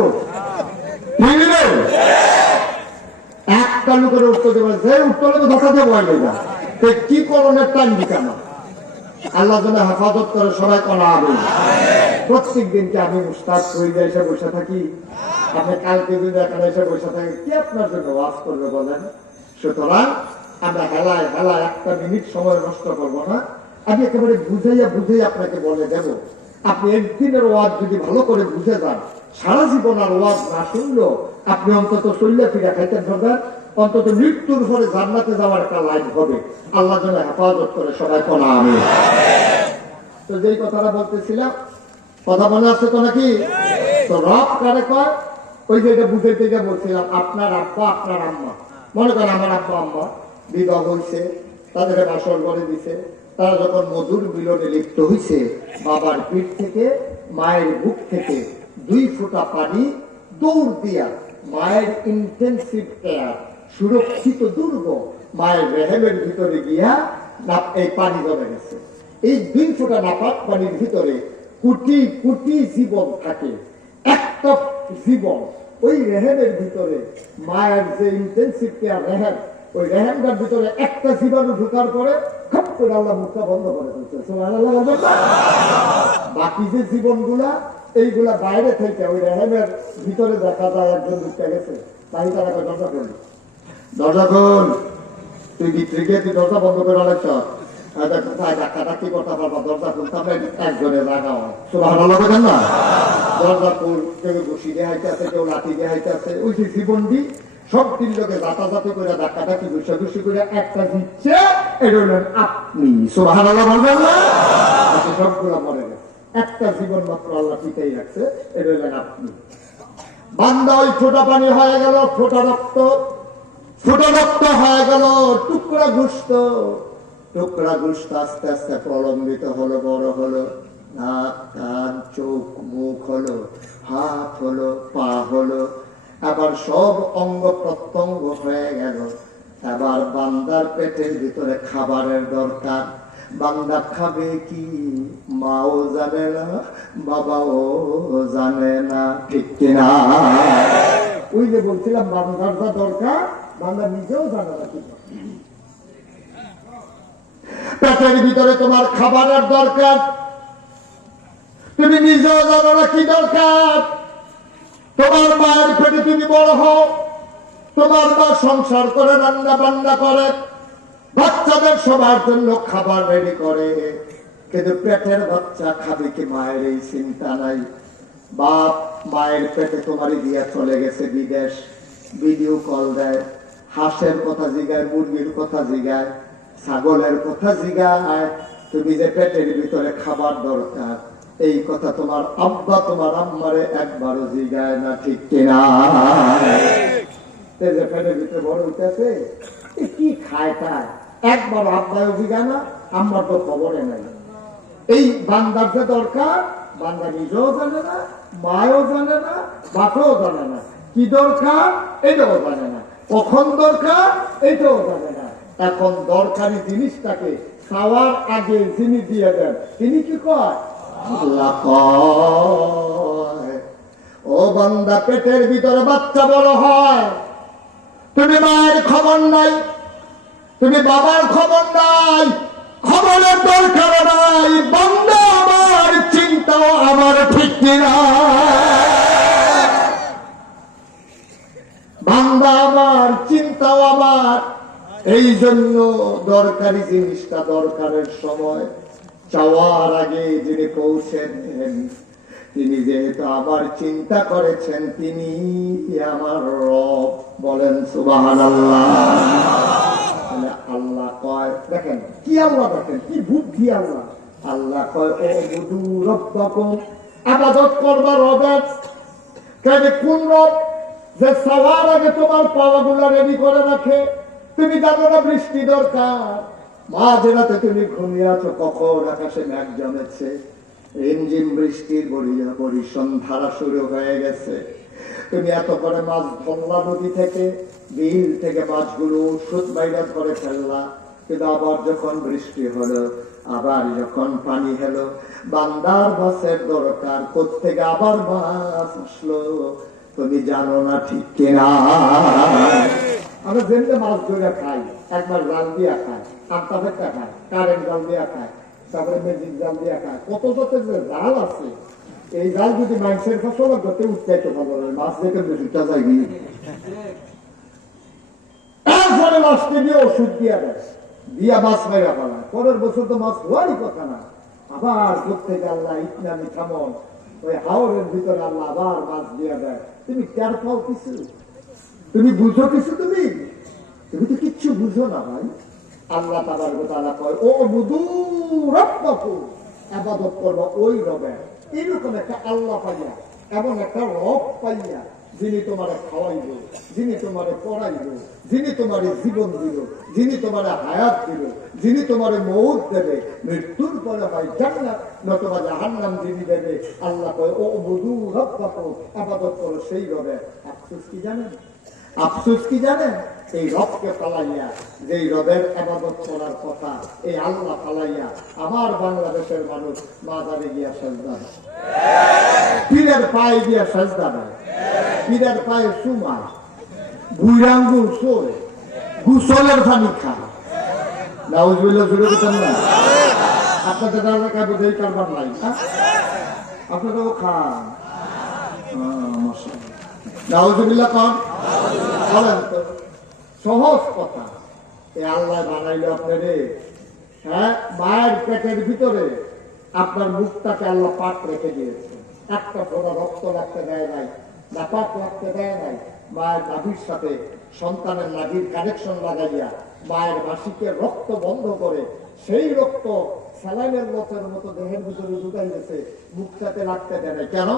একটা লোকের উঠতে দেবে, যে উঠতে হলে ধোকা দিয়ে ভয় না, কি করণের টান দিতে না। আল্লাহ যেন হেফাজত করে সবাই করা হবে। প্রত্যেক দিনকে আমি উস্তাদ হয়ে এসে বসে থাকি, আপনি কালকে যদি এখানে এসে বসে থাকি, কি আপনার জন্য ওয়াজ করবে বলেন? সুতরাং আমরা হেলায় হেলায় 1 মিনিট সময় নষ্ট করবো না, আমি একেবারে বুঝাইয়া আপনাকে বলে দেব। আপনি একদিনের ওয়াজ যদি ভালো করে বুঝে যান, সারা জীবন আর ওয়াজ না শুনলেও আপনি অন্তত চল্লা ফিরে খাইতে পারবেন, অন্তত মৃত্যুর পরে জান্নাতে যাওয়ার একটা লাইন হবে। আল্লাহ যেন হেফাজত করে সবাই করা আমি। তো যেই কথাটা বলতেছিলাম, কথা মনে আছে তো নাকি? তো রব কারে কয়? ওই যে এটা বুঝাইতে গিয়ে বলছিলাম, আপনার আব্বা আপনার আম্মা, মনে করেন আমার আব্বা আম্মা বিবাহ হয়েছে, তাদের বাসর করে দিছে, তারা যখন মধুর মিলনে লিপ্ত হয়েছে, বাবার পিঠ থেকে মায়ের বুক থেকে 2 ফোঁটা পানি দৌড় দিয়া মায়ের ইন্টেন্সিভ কেয়ার, সুরক্ষিত দুর্গ মায়ের রেহেমের ভিতরে গিয়া এই পানি জমে গেছে। এই 2 ফোঁটা নাপাক পানির ভিতরে কোটি কোটি জীবন থাকে, একটা জীবন ওই রেহেমের ভিতরে, মায়ের যে ইন্টেন্সিভ কেয়ার রেহেম, ওই রেহেমটার ভিতরে একটা জীবাণু ঢুকার পরে খপ করে আল্লাহ মুখটা বন্ধ করে ফেলছে। বাকি যে জীবনগুলা এইগুলা বাইরে থেকে ওই রেহেমের ভিতরে দেখা যায় একজন ঢুকতে গেছে, তাই তারা দরজা করল, দরজা খোল, তুই ভিতরে গিয়ে তুই দরজা বন্ধ করে লাগছ, ডাক্তার করতে পারবা, দরজা খুলতাম একজনে জায়গা হয়, সুবহানাল্লাহ বলেন না? দরজা খুল, কেউ ঘুষি দিয়ে হাইতে আছে, কেউ লাঠি দিয়ে হাইতে আছে, ওই যে জীবনটি সব 3 লোকে জাতাজাতি করে ডাক্তারটাকে ঘুষাঘুষি করে একটা দিচ্ছে, এটা হলেন আপনি, সুবহানাল্লাহ বলবেন না? সবগুলা মরে গেছে, একটা জীবন মাত্র আল্লাহ পিতাই রাখছে, এটা হলেন আপনি। বান্দা ওই ফোঁটা পানি হয়ে গেল, ফোঁটা রক্ত হয়ে গেল, টুকরা ঘুষত আস্তে আস্তে প্রলম্বিত হলো, বড় হলো, নাক কান চোখ মুখ হলো, হাত হলো, পা হলো, আবার সব অঙ্গ প্রত্যঙ্গ হয়ে গেল। এবার বান্দার পেটের ভিতরে খাবারের দরকার। বান্দা খাবে কি? মাও জানে না, বাবাও জানে না, ঠিক কিনা? ওই যে বলছিলাম বান্দার যা দরকার বান্দা নিজেও জানে না। পেটের ভিতরে তোমার খাবারের দরকার, তুমি নিজেও জানো না কি দরকার। তোমার মায়ের পেটে তুমি বড় হও, তোমার মা সংসার করে, রান্না বান্না করে, বাচ্চাদের সবার জন্য খাবার রেডি করে, কিন্তু পেটের বাচ্চা খাবে কি মায়ের এই চিন্তা নাই। বাপ মায়ের পেটে তোমারই দিয়া চলে গেছে বিদেশ, ভিডিও কল দেয়, হাঁসের কথা জিগায়, মুরগির কথা জিগায়, ছাগলের কথা জিগায়, তুমি যে পেটের ভিতরে খাবার দরকার এই কথা তোমার আব্বা তোমার আম্মারে একবারও জিগায় না, ঠিক কিনা? পেটের ভিতরে বড় উঠেছে কি খায় তাই একবার আব্বাও জিগায় না, আম্মার তো খবরে নাই। এই বান্দার যে দরকার বান্দা নিজেও জানে না, মাও জানে না, বাপও জানে না, কি দরকার এটাও জানে না, কখন দরকার এটাও জানে না। এখন দরকারি জিনিসটাকে খাওয়ার আগে যিনি দিয়ে দেন তিনি কি কয়? আল্লাহ কয়, ও বান্দা পেটের ভিতরে বাচ্চা বড় হয়, তুমি মায়ের খবর নাই, তুমি বাবার খবর নাই, খবরের দরকার নাই, বান্দা আমার চিন্তাও আমার, ঠিক কিনা? বান্দা আমার চিন্তাও আমার। এই জন্য দরকারি জিনিসটা দরকারের সময় চাওয়ার আগে যিনি পৌঁছেন তিনি যেহেতু আবার চিন্তা করেছেন, তিনি আমার রব। বলেন সুবহানাল্লাহ। আল্লাহ কয়, দেখেন কি আল্লাহ, দেখেন কি বুদ্ধি আল্লাহ। আল্লাহ কয় ও বুধু রব্বাকুম, ইবাদত করবা রবের। কেন কোন রব? যে সবার আগে তোমার পাওয়াগুলা রেডি করে রাখে। তুমি জানো না বৃষ্টি দরকার, মাঝ রাতে তুমি ঘুমিয়ে আছো, কখন আকাশে মেঘ জমেছে, রিমঝিম বৃষ্টির বরিশন ধারা শুরু হয়ে গেছে। তুমি এত করে মাছ ধরলা নদী থেকে, বিল থেকে মাছগুলো ওষুধ বাইরে করে ফেললা, কিন্তু আবার যখন বৃষ্টি হলো, আবার যখন পানি হলো, বান্দার মাছের দরকার, কোত্থেকে আবার মাছ আসলো তুমি জানো না, ঠিক কিনা? আমরা যেমনি মাছ ধরে খাই, একবার জাল দিয়া খাই, আটটা ফেটটা খাই, কারেন্ট জাল দিয়া খাই, তারপরে ম্যাজিক জাল দিয়া খাই, কত যত যে জাল আছে। এই জাল যদি মানুষের ফসল করতে উৎসাহিত খবর হয়, মাছ দেখে বেশিটা যায় গিয়ে এরপরে মাছকে দিয়ে ওষুধ দিয়া দেয়, দিয়া মাছ মাইরা ফেলায়। পরের বছর তো মাছ হওয়ারই কথা না, আবার প্রত্যেকে আল্লাহ ইতনামি থামন, ওই হাওরের ভিতরে আল্লাহ আবার মাছ দিয়া দেয়। তুমি টের পাও কিছু? তুমি বুঝো কিছু? তুমি তুমি তো কিচ্ছু বুঝো না ভাই। আল্লাহ তাআলা তাআলা কয় ও বুধু রব্বাকুম, ইবাদত করবা ওই রবের। এরকম একটা আল্লাহ পাইয়া, এমন একটা রব পাইয়া, যিনি তোমারে খাওয়াইব, যিনি তোমারে পড়াইব, যিনি তোমারে জীবন দিল, যিনি তোমারে হায়াত দিল, যিনি তোমারে মৌত দেবে, মৃত্যুর পরে হয় জান্নাত নতুবা জাহান্নাম যিনি দেবে। আল্লাহ কয় ও বুধু রব্বাকুম, ইবাদত করো সেই রবের। আফসোস কি জানেন? আফসোস কি জানেন? এই রবকে পালাইয়া, যেই রবের ইবাদত করার কথা, এই আল্লাহ পালাইয়া আমার বাংলাদেশের মানুষ মাজারে গিয়া সেজদা দেয়, পীরের পায়ে গিয়া সেজদা দেয়, পীরের পায়ে সুমায়, বুড়াঙ্গুর সোয়, গুসলের পানি খায়। নাউজুবিল্লাহ জুড়ে দিতেন না? আপনাদের এলাকায় বোধহয় কারবার নাই, আপনারাও খান। নাউজুবিল্লাহ কন বলেন তো, সহজ কথা। এই আল্লাহ বানাইলো আপনারে, হ্যাঁ, মায়ের পেটের ভিতরে আপনার মুখটাকে আল্লাহ পাক রেখে দিয়েছে, একটা ফোঁটা রক্ত লাগতে দেয় নাই, নাপাক লাগতে দেয় নাই। মায়ের নাভির সাথে সন্তানের নাভির কানেকশন লাগাইয়া মায়ের মাসিকে রক্ত বন্ধ করে সেই রক্ত স্যালাইনের মতো দেহের ভিতরে ঢুকাই গেছে, মুখটাতে লাগতে দেয় নাই। কেন?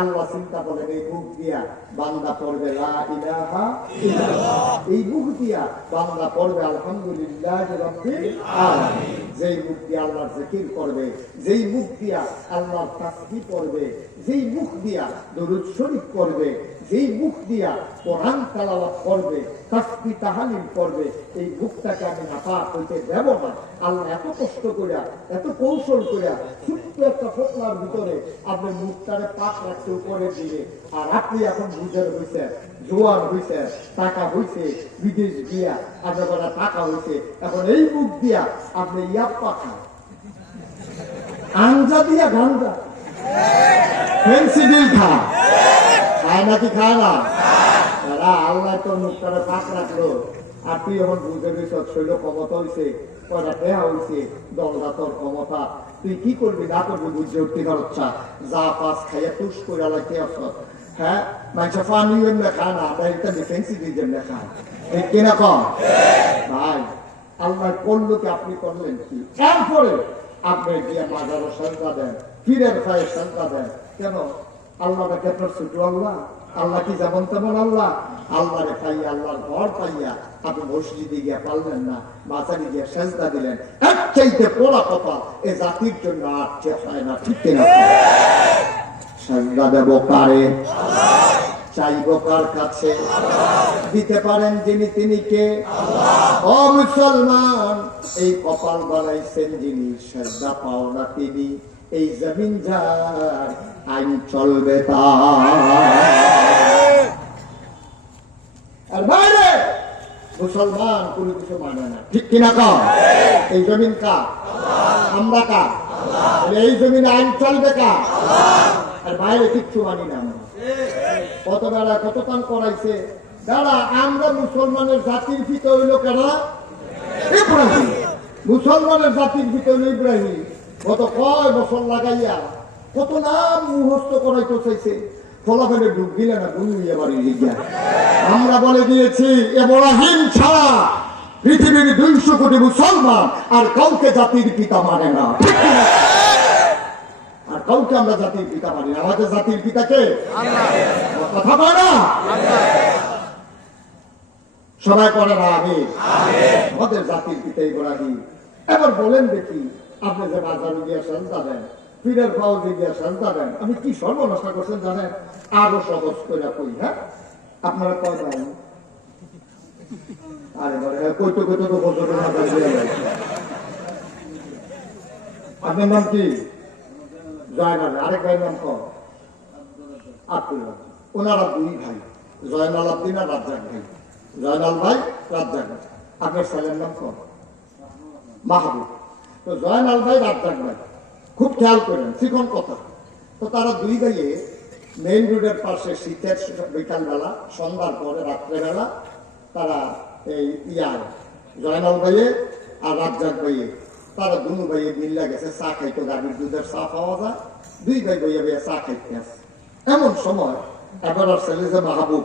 আল্লাহ চিন্তা করেন এই মুখ দিয়া বান্দা পড়বে লা ইলাহা ইল্লাল্লাহ, এই মুখ দিয়া বান্দা পড়বে আলহামদুলিল্লাহ রাব্বিল আলামিন। যেই মুখ দিয়ে আল্লাহর জিকির করবে, যেই মুখ দিয়া আল্লাহর তাসবিহ করবে, যেই মুখ দিয়া দরুদ শরীফ করবে, যেই মুখ দিয়া কোরআন তেলাওয়াত করবে, তাসবিহ তাহলিল করবে, এই মুখটাকে আমি নাপাক হইতে দেব না। আল্লাহ এত কষ্ট করিয়া, এত কৌশল করিয়া ছোট্ট একটা ফোকলার ভিতরে আপনার মুখটারে পাক রাখতে করে দিবে। আর আপনি এখন বুঝের হয়েছে, জোয়ার হয়েছে, টাকা হয়েছে, বিদেশ দিয়া আপনার টাকা হয়েছে, এখন এই মুখ দিয়া আপনি ইয়াপ্পা খান, আঞ্জা দিয়া গাঞ্জা, ফেন্সিডিল খান, খায় নাকি খায় না? আল্লাহ তো মুখটারে পাক রাখলো, আর তুই এখন বুঝে গেছ শৈল ক্ষমতা হয়েছে, কয়টা দেহা হয়েছে, দলদা তোর ক্ষমতা, তুই কি করবি না করবি বুঝে উঠতে পারছা, যা পাস খাইয়া তুষ করে আলাইতে আসত। হ্যাঁ, মানুষ পানি এমনি খায় না, আমরা একটা ডিফেন্সি দিয়ে যেমনি খায়, ঠিক কিনা কম? ভাই আল্লাহ করলো কি, আপনি করলেন কি? এরপরে আপনি গিয়ে মাজারও সাজদা দেন, পীরের পায়ে সাজদা দেন। কেন? আল্লাহকে আপনার ছোট আল্লাহ? আল্লাহ কি যেমন তেমন আল্লাহ? আল্লাহরে পাইয়া, আল্লাহর ঘর পাইয়া আপনি মসজিদে গিয়ে পারলেন না, মাজারে গিয়ে সাজদা দিলেন। এক চাইতে পোড়া কথা এ জাতির জন্য আর হয় না, ঠিক কিনা? সাজদা দেব কারে? চাইব কার কাছে? দিতে পারেন যিনি, তিনি কে? ও মুসলমান, এই কপাল বানাইছেন যিনি, সাজদা পাও না তিনি, এই জমিন যার আইন চলবে তার। আর বাইরে মুসলমান কোনো কিছু মানে না, ঠিক কিনা কম? এই জমিন কার? আমরা কার? এই জমিন আইন চলবে কার? আর বাইরে কিচ্ছু মানি না আমরা। কত বেড়া কত কাম করাইছে দাঁড়া, আমরা মুসলমানের জাতির ভিতর হইল কেনা ইব্রাহিম, মুসলমানের জাতির ভিতর হইল ইব্রাহিম। কত কয় বছর লাগাইয়া কত নাম মুহস্ত করাইতে চাইছে, ফলাফলে ডুব দিলে না গুলিয়ে বাড়ি গিয়া। আমরা বলে দিয়েছি ইব্রাহিম ছাড়া পৃথিবীর 200 কোটি মুসলমান আর কাউকে জাতির পিতা মানে না, ঠিক কিনা? আর কাউকে আমরা জাতির পিতা মানি না। আমাদের জাতির পিতাকে কথা বলে না, সবাই করে না আমি, আমাদের জাতির পিতা ইব্রাহিম। এবার বলেন দেখি, আপনি যে বাজারে গিয়ে সাজদা দেন, পীরের পাউজে গিয়ে সাজদা দেন, আমি কি সর্বনাশা করছেন জানেন? আরো সহজ করে কই, হ্যাঁ আপনারা কয় দেন? আরে কইতে কইতে তো বছর আপনার নাম কি? জয়নাল। আরেক ভাইয়ের নাম কম আব্দুল্লাহ। ওনারা 2 ভাই, জয়নাল আব্দিন আর রাজ্জাক ভাই। জয়নাল ভাই, রাজ্জাক ভাই। আপনার ছেলের নাম কম? মাহবুব। তো জয়নাল ভাই, রাজ্জাক ভাই, খুব খেয়াল করেন, চিকন কথা। তো তারা 2 ভাইয়ে মেইন রোডের পাশে শীতের বিকালবেলা, সন্ধ্যার পরে রাত্রেবেলা তারা এই জয়নাল ভাইয়ে আর রাজ্জাক ভাইয়ে তারা 2 ভাইয়ে মিল্লা গেছে চা খাইতো, গাভীর দুধের চা পাওয়া যায়, 2 ভাই বইয়া বইয়া চা খাইতে আছে। এমন সময় এবার ছেলে যে মাহবুব,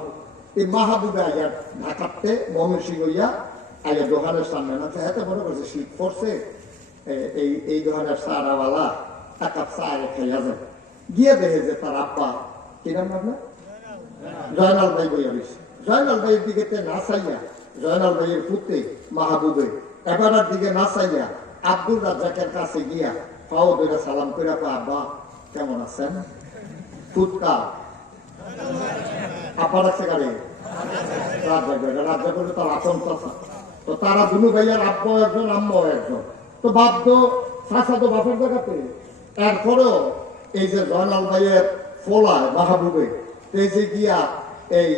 এই মাহবুবে আইয়া ঢাকাতে ময়মনসিংহ হইয়া আইয়া দোকানের সামনে না, এত মনে করছে শীত পড়ছে, এই দোকানের চারাওয়ালা এক কাপ চা খাইয়া যায়। গিয়ে দেখে যে তার আব্বা, কি নাম আপনার? জয়নাল ভাই বইয়া রয়েছে। জয়নাল ভাইয়ের দিকে না চাইয়া, জয়নাল ভাইয়ের পুত্রে মাহবুবে এবারের দিকে না চাইয়া আব্দুল রাজ্জাকের কাছে গিয়া পাও ধরে সালাম করে, আব্বা কেমন আছেন? ফুটকা আপা রাখছে গাড়ি রাজ্জাক ভাই, রাজ্জাক বলে তার আপন চাচা। তো তারা 2 ভাইয়ার আব্বা একজন, আম্মাও একজন। তো বাপ তো চাচা তো বাপের জায়গাতে। এরপরেও এই যে জয়নাল ভাইয়ের ফোলায় মাহবুবে এই যে গিয়া এই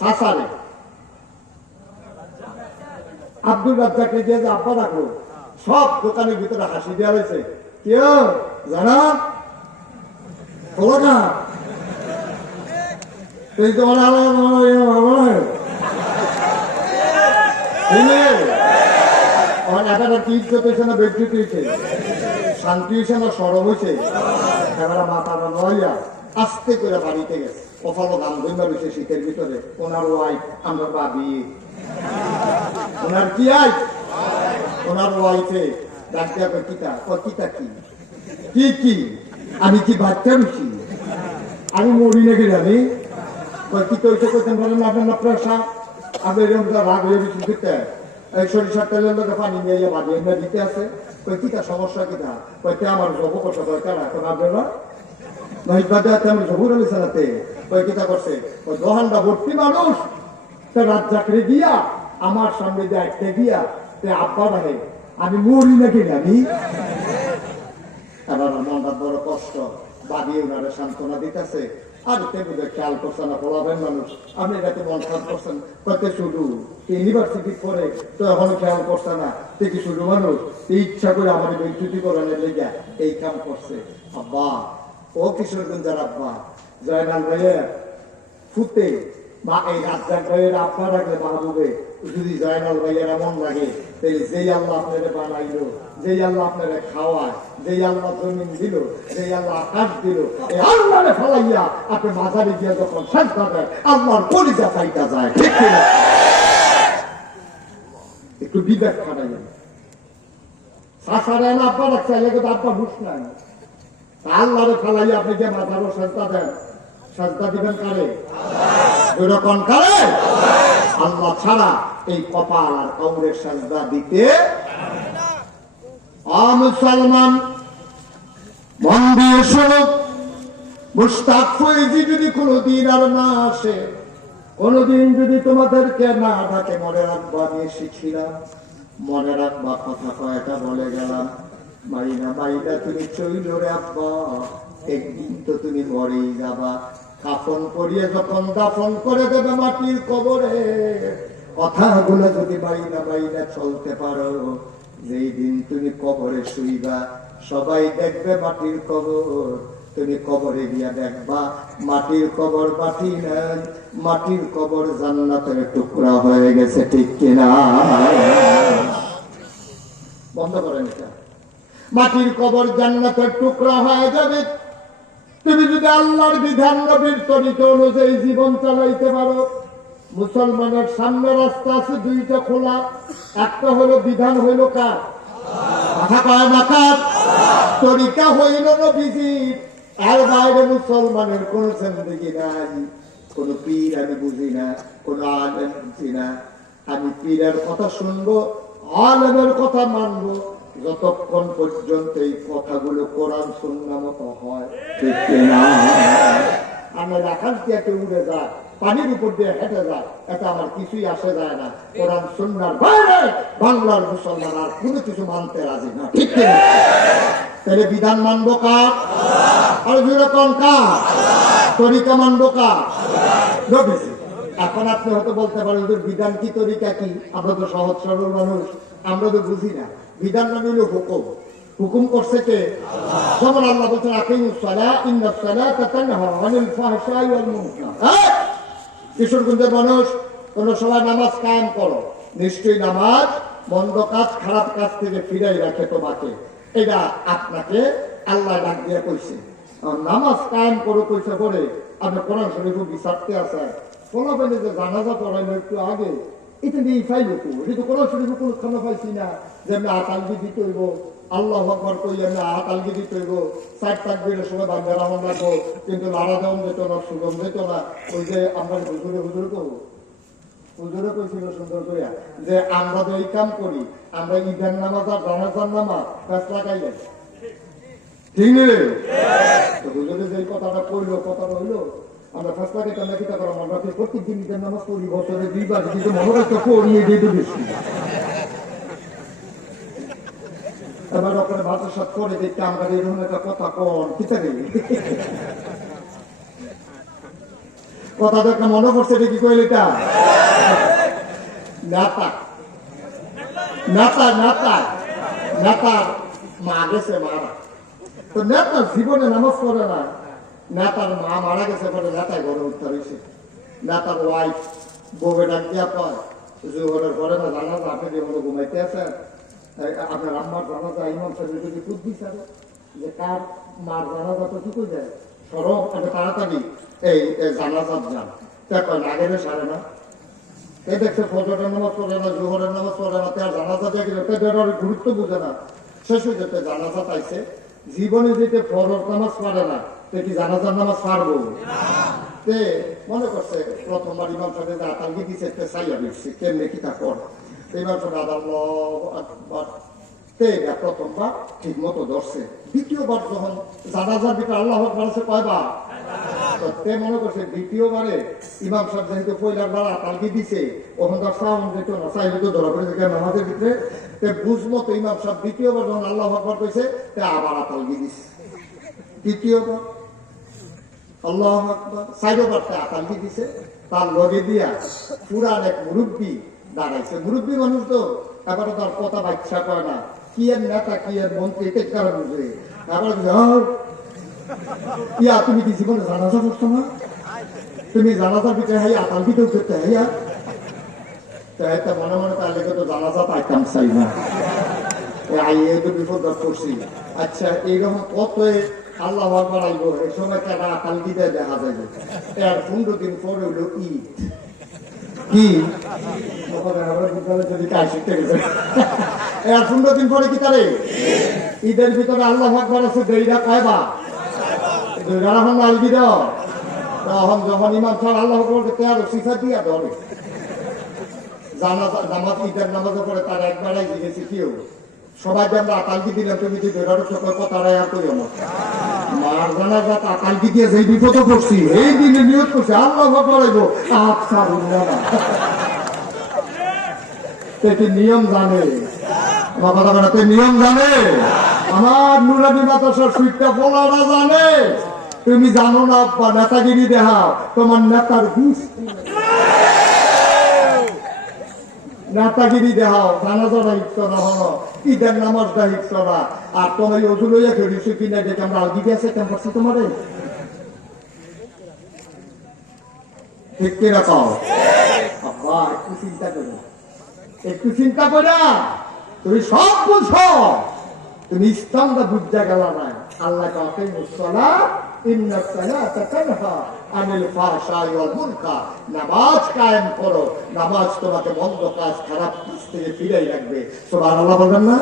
চাচারে আব্দুল রাজ্জাককে গিয়ে যে আব্বা রাখলো, সব দোকানের ভিতরে হাসি দেওয়া হয়েছে। কেউ জানা খোলা তুই তো শান্তি হয়েছে না সরম হয়েছে, মাথা নয়া আস্তে করে বাড়িতে গেছে। কপালো গান ধন্যা রয়েছে শীতের ভিতরে। ওনার ওয়াইফ, আমরা ভাবি ওনার কি আই, ওনার ওয়াইফে ডাক দেওয়া কিতা কিতা কি কি কি আমি কি বাচ্চা রুচি, আমি মরি নাকি জানি কি তৈরি করতেন বলেন আপনার আপনার সাপ আপনি এরকম রাগ হয়ে বেশি দিতে এই সরিষার তেলের লোকে পানি নিয়ে বাড়ি এমনি দিতে আছে। কই কিটা সমস্যা কিটা কইতে আমার জব করছে কয় কারা তো ভাববে না নহিত বাদে আমি জবুর আলী সালাতে কই কিটা করছে ওই দোহানটা ভর্তি মানুষ তে রাত চাকরি গিয়া আমার সামনে দিয়ে একটা গিয়া তে আব্বা রাহে আমি মরি নাকি আমি এবার মনটা বড় কষ্ট বাড়িয়ে ওনারা সান্ত্বনা দিতেছে আর বুঝে খেয়াল করছে না বলাবেন মানুষ আপনি এটাকে মন খারাপ করছেন কত শুধু ইউনিভার্সিটি পড়ে তো এখনো খেয়াল করছে না দেখি শুধু মানুষ ইচ্ছা করে আমাদের বিচ্যুতি করানোর লেগে এই কাম করছে আব্বা ও কিশোরগঞ্জের আব্বা জয়নাল ভাইয়ের ফুটে বা এই রাজ্জাক ভাইয়ের আব্বা রাখলে মাহবুবে যদি জয়নাল ভাইয়ের এমন লাগে তাহলে যেই আল্লাহ আপনারে বানাইলো যেই আল্লাহ আপনারে খাওয়ায় যেই আল্লাহ জমিন দিল যেই আল্লাহ আকাশ দিল এই আল্লাহরে ফলাইয়া আপনি মাঝারি দিয়ে যখন সাজদা দেয় আল্লাহর কলিজা চাইটা যায় ঠিক কিনা একটু বিবেক খাটাইলেন শাসারে না আব্বা রাখছে এলাকা তো আব্বা হুশ নাই আল্লাহরে ফলাইয়া আপনি যে মাথারও সাজদা দেন সাজদা দিবেন কারে যেরকম কারে আল্লাহ ছাড়া এই কপাল আর কবরের সাজদা দিতে মুসলমান মন দিয়ে শোনো মুশতাক ফৈজি যদি কোনোদিন আর না আসে কোনোদিন যদি তোমাদেরকে না ডাকে মনে রাখবা নিয়ে শিখিলাম মনে রাখবা কথা কয়টা বলে গেলাম মাইনা মাইনা তুমি চইল রে আব্বা একদিন তো তুমি মরেই যাবা কাফন করিয়ে যখন দাফন করে দেবে মাটির কবরে কথাগুলো যদি মাইনা মাইনা চলতে পারো যেই দিন তুমি কবরে শুইবা সবাই দেখবে মাটির কবর তুমি কবরে গিয়া দেখবা মাটির কবর মাটি নাই মাটির কবর জান্নাতের টুকরা হয়ে গেছে ঠিক কিনা বন্ধ করেন এটা মাটির কবর জান্নাতের টুকরা হয়ে যাবে তুমি যদি আল্লাহর বিধান নবীর তরিকা অনুযায়ী জীবন চালাইতে পারো মুসলমানের সামনে রাস্তা আছে দুইটা খোলা একটা হলো বিধান হইল কার তরিকা হইল নবীজির এর বাইরে মুসলমানের কোন জিন্দেগি নাই কোন পীর আমি বুঝি না কোন আলেম বুঝি না আমি পীরের কথা শুনবো আলেমের কথা মানবো যতক্ষণ পর্যন্ত এই কথাগুলো কোরআন সুন্নাহ মতো হয় ঠিক না আমরা আকাশ দিয়ে উড়ে যায় পানির উপর দিয়ে হেঁটে যায় এটা আমার কিছুই আসে যায় না কোরআন সুন্নাহর বাইরে বাংলার মুসলমান আর কোনো কিছু মানতে রাজি না ঠিক না তাহলে বিধান মানবো কার আর যেরকম কার তরিকা মানবো কার নবীজি এখন আপনি হয়তো বলতে পারেন বিধান কি তরিকা কি আমরা তো সহজ সরল মানুষ আমরা তো বুঝি না বিধান মানে হলো হুকুম হুকুম করছে কে যেমন আল্লাহ বলছেন আকিমুস সালাহ ইন্নাস সালাতা তানহা আনিল ফাহশাই ওয়াল মুনকার কিশোরগঞ্জের মানুষ কোন সময় নামাজ কায়েম করো নিশ্চয়ই নামাজ মন্দ কাজ খারাপ কাজ থেকে ফিরাই রাখে তোমাকে এটা আপনাকে আল্লাহ ডাক দিয়ে কইছে নামাজ কায়েম করো কইছে পরে আপনি কোরআন শরীফ বিচারতে আছে বলবেন যে জানাজা পড়াইলো একটু আগে এটা নিয়ে ফাইল এটা তো কোরআন শরীফ কোনো খানা পাইছি না যে আমি আতালগি দিতে হইব আল্লাহ আকবার কই আমি আতালগি দিতে হইব সাইড তাকবীরের সময় বান্দা রাহমান রাখবো কিন্তু লাড়া দেওয়া যেত না সুগম যেত না ওই যে আমরা হুজুরে করবো হুজুরে কইছিল সুন্দর করিয়া যে আমরা তো এই কাম করি আমরা ঈদের নামাজ আর জানাজার নামাজ ফ্যাস লাগাইলেন ঠিক নেই তো হুজুরে যে কথাটা কইলো কথাটা হইলো আমরা ফ্যাস লাগাইতাম না কিতা করাম আমরা প্রত্যেক দিন ঈদের নামাজ পড়ি বছরে 2 বার কিন্তু মনে রাখতে পড়িয়ে দিতে বেশি এবার ওখানে ভাতের সাথে করে দেখতে আমরা এরকম একটা কথা কন কিতা রে কথা দেখে মনে পড়ছে এটা কি কইল এটা নেতা নেতা নেতা নেতার মা গেছে মারা তো নেতার জীবনে নামাজ পড়ে না নেতার মা মারা গেছে পরে নেতায় ঘরে উত্তর হয়েছে নেতার ওয়াইফ বউকে ডাক দিয়া কয় জোহরের পরে না জানা আপনি যে মনে ঘুমাইতে আছেন আপনার আম্মার জানাজা ইমাম সাহেব যদি খুব বিচারে যে কার মার জানাজা তো কি করে যায় সরব আপনি তাড়াতাড়ি এই জানাজাত যান কয় আগের সারে না এই দেখছে ফজরের নামাজ পড়ে না জোহরের নামাজ পড়ে না তার জানাজা দেখে গুরুত্ব বুঝে না শেষ হয়ে যেতে জানাজা পাইছে জীবনে যেতে ফজর নামাজ পড়ে না সে কি জানাজার নামাজ পারবো তে মনে করছে প্রথমবার ইমাম সাহেব আতালগি দিচ্ছে চাইয়া দিচ্ছে কেমনে কি তা কর ইমাম সাহেব আল্লাহু আকবার প্রথমবার ঠিক মতো ধরছে। দ্বিতীয়বার যখন জানাজার ভিতরে আল্লাহ আকবার আছে কয়বার, মনে করছে দ্বিতীয়বারে ইমাম সাহেব যেহেতু পয়লার বার তালকি দিছে, ওখান তার সাউন্ড যেত না, চাইলে তো ধরা পড়েছে নামাজের ভিতরে। বুঝবো তো ইমাম সাহেব দ্বিতীয়বার যখন আল্লাহ আকবার কইছে আবার তালকি দিছে। তৃতীয়বার আল্লাহ আকবার, চাইরবার তালকি দিছে। তার লগে দিয়া পুরান এক মুরব্বী দাঁড়াইছে। মুরব্বী মানুষ তো এবার তার কথা বাচ্চা কয় না, কি এর নেতা কি এর মন্ত্রী কারণ বুঝে। এবার ইয়া তুমি কি জীবনে জানাজা করছো না? তুমি জানাজার ভিতরে হাইয়া আতালকিতেও করতে হাইয়া তো মনে মনে তার লেগে তো জানাজা পাইতাম চাই না, এই তো বিপদ করছি। আচ্ছা এইরকম কত আল্লাহ আকবার আইবো, এই সময় তারা আতালকিতে দেখা যাবে। এর 15 দিন পরে হইলো ঈদ। কি যদি কাজ শিখতে গেছে, এর 15 দিন পরে কি তারে ঈদের ভিতরে আল্লাহ আকবার আছে দেরিটা কয়বার? যখন ইমাম সাহেব আল্লাহ সিফা দিয়া ধরে নামাজ, ঈদের নামাজের পরে তার একবারাই জিজ্ঞেস কেউ সবাই যে আমরা আতালকি দিলাম, তুমি যে কথাটাই আর কই আমার মার জানা যা আতালকি দিয়ে যে বিপদে পড়ছি এই দিনে নিয়োগ করছি আল্লাহ করাইবো। আচ্ছা নিয়ম জানে বাবা, নিয়ম জানে আমার নুরানি মাদ্রাসার সুইটটা বলারা জানে। তুমি জানো না আব্বা, নেতাগিরি দেখাও, তোমার নেতার ঘুষ নেতাগিরি দেখাও, জানাজারা হিচ্ছ না হলো, ঈদের নামাজটা হিচ্ছ না। আর তোমার ওজু লইয়া খেয়েছি কিনা দেখে আমরা আলগি আছে কেমন করছি তোমার ঠিক কিনা কও আব্বা? একটু চিন্তা করো, একটু চিন্তা করো, তুমি সব বুঝো। তুমি ইসলামটা বুঝতে গেল না। আল্লাহ নামাজ কায়েম করো, নামাজ তোমাকে মন্দ কাজ খারাপ কাজ থেকে ফিরাই রাখবে। সুবহানাল্লাহ বলবেন না?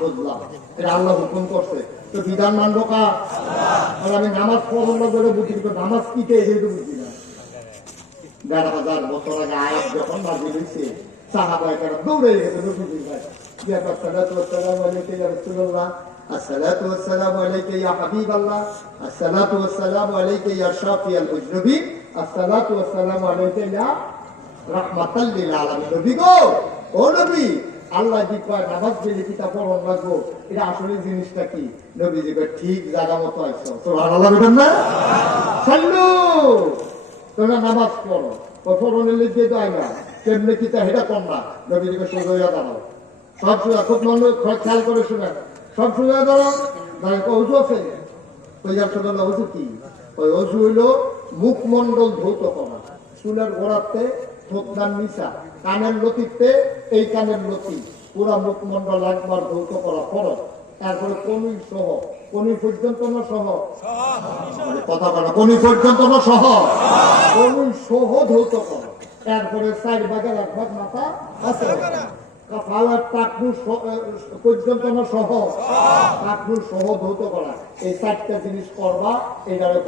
বুঝলাম, এটা আল্লাহ হুকুম করছে, তো বিধান মানবো কার? আমি নামাজ পড়বো বলে বুঝি, কিন্তু নামাজ কি যেহেতু বুঝি না। ১,৫০০ বছর আগে আয়াত যখন বাজি হয়েছে, সাহাবায়ে কেরাম দৌড়ে গেছে নবীজির কাছে, আসসালাতু ওয়াসসালামু আলাইকা ইয়া রাসূলুল্লাহ, আসসালাতু ওয়াসসালামু আলাইকা ইয়া হাবিবাল্লাহ, আসসালাতু ওয়াসসালামু আলাইকা ইয়া শাফিয়াল মুজরিবিন, আসসালাতু ওয়াসসালামু আলাইকা ইয়া রাহমাতাল লিল আলামিন। নবী গো, ও নবী, আল্লাহ কি কয় নামাজ পড়লে কিতাব পড়ন লাগবো, এটা আসলে জিনিসটা কি? নবীজি কয় ঠিক জায়গা মতো আইছো। সুবহানাল্লাহ বলেন না? সাল্লু, তোমরা নামাজ পড়ো, পড়নের লিখে তো আইনা কেমনে কিতা হেটা কর না। নবীজিকে সোজা হইয়া দাঁড়াও, সব সোজা, খুব মন খেয়াল করে শুনে, সব সোজা দাঁড়াও। অজু আছে, ওই সোজা অজু কি? ওই অজু হইল মুখমন্ডল ধৌত করা, চুলের গোড়াতে থোকনার নিচা, কানের লতিতে এই কানের লতি, পুরা মুখমন্ডল একবার ধৌত করা ফরজ। তারপরে কনুই সহ, কনুই পর্যন্ত না সহ, কথা বলা কনুই পর্যন্ত না সহ, কনুই সহ ধৌত করা। তারপরে 4 ভাগের 1 ভাগ মাথা আছে, পাওয়ার টাকনুর পর্যন্ত না সহ, টাকনুর সহ ধৌত করা। এই 4টা জিনিস করবা, এটারে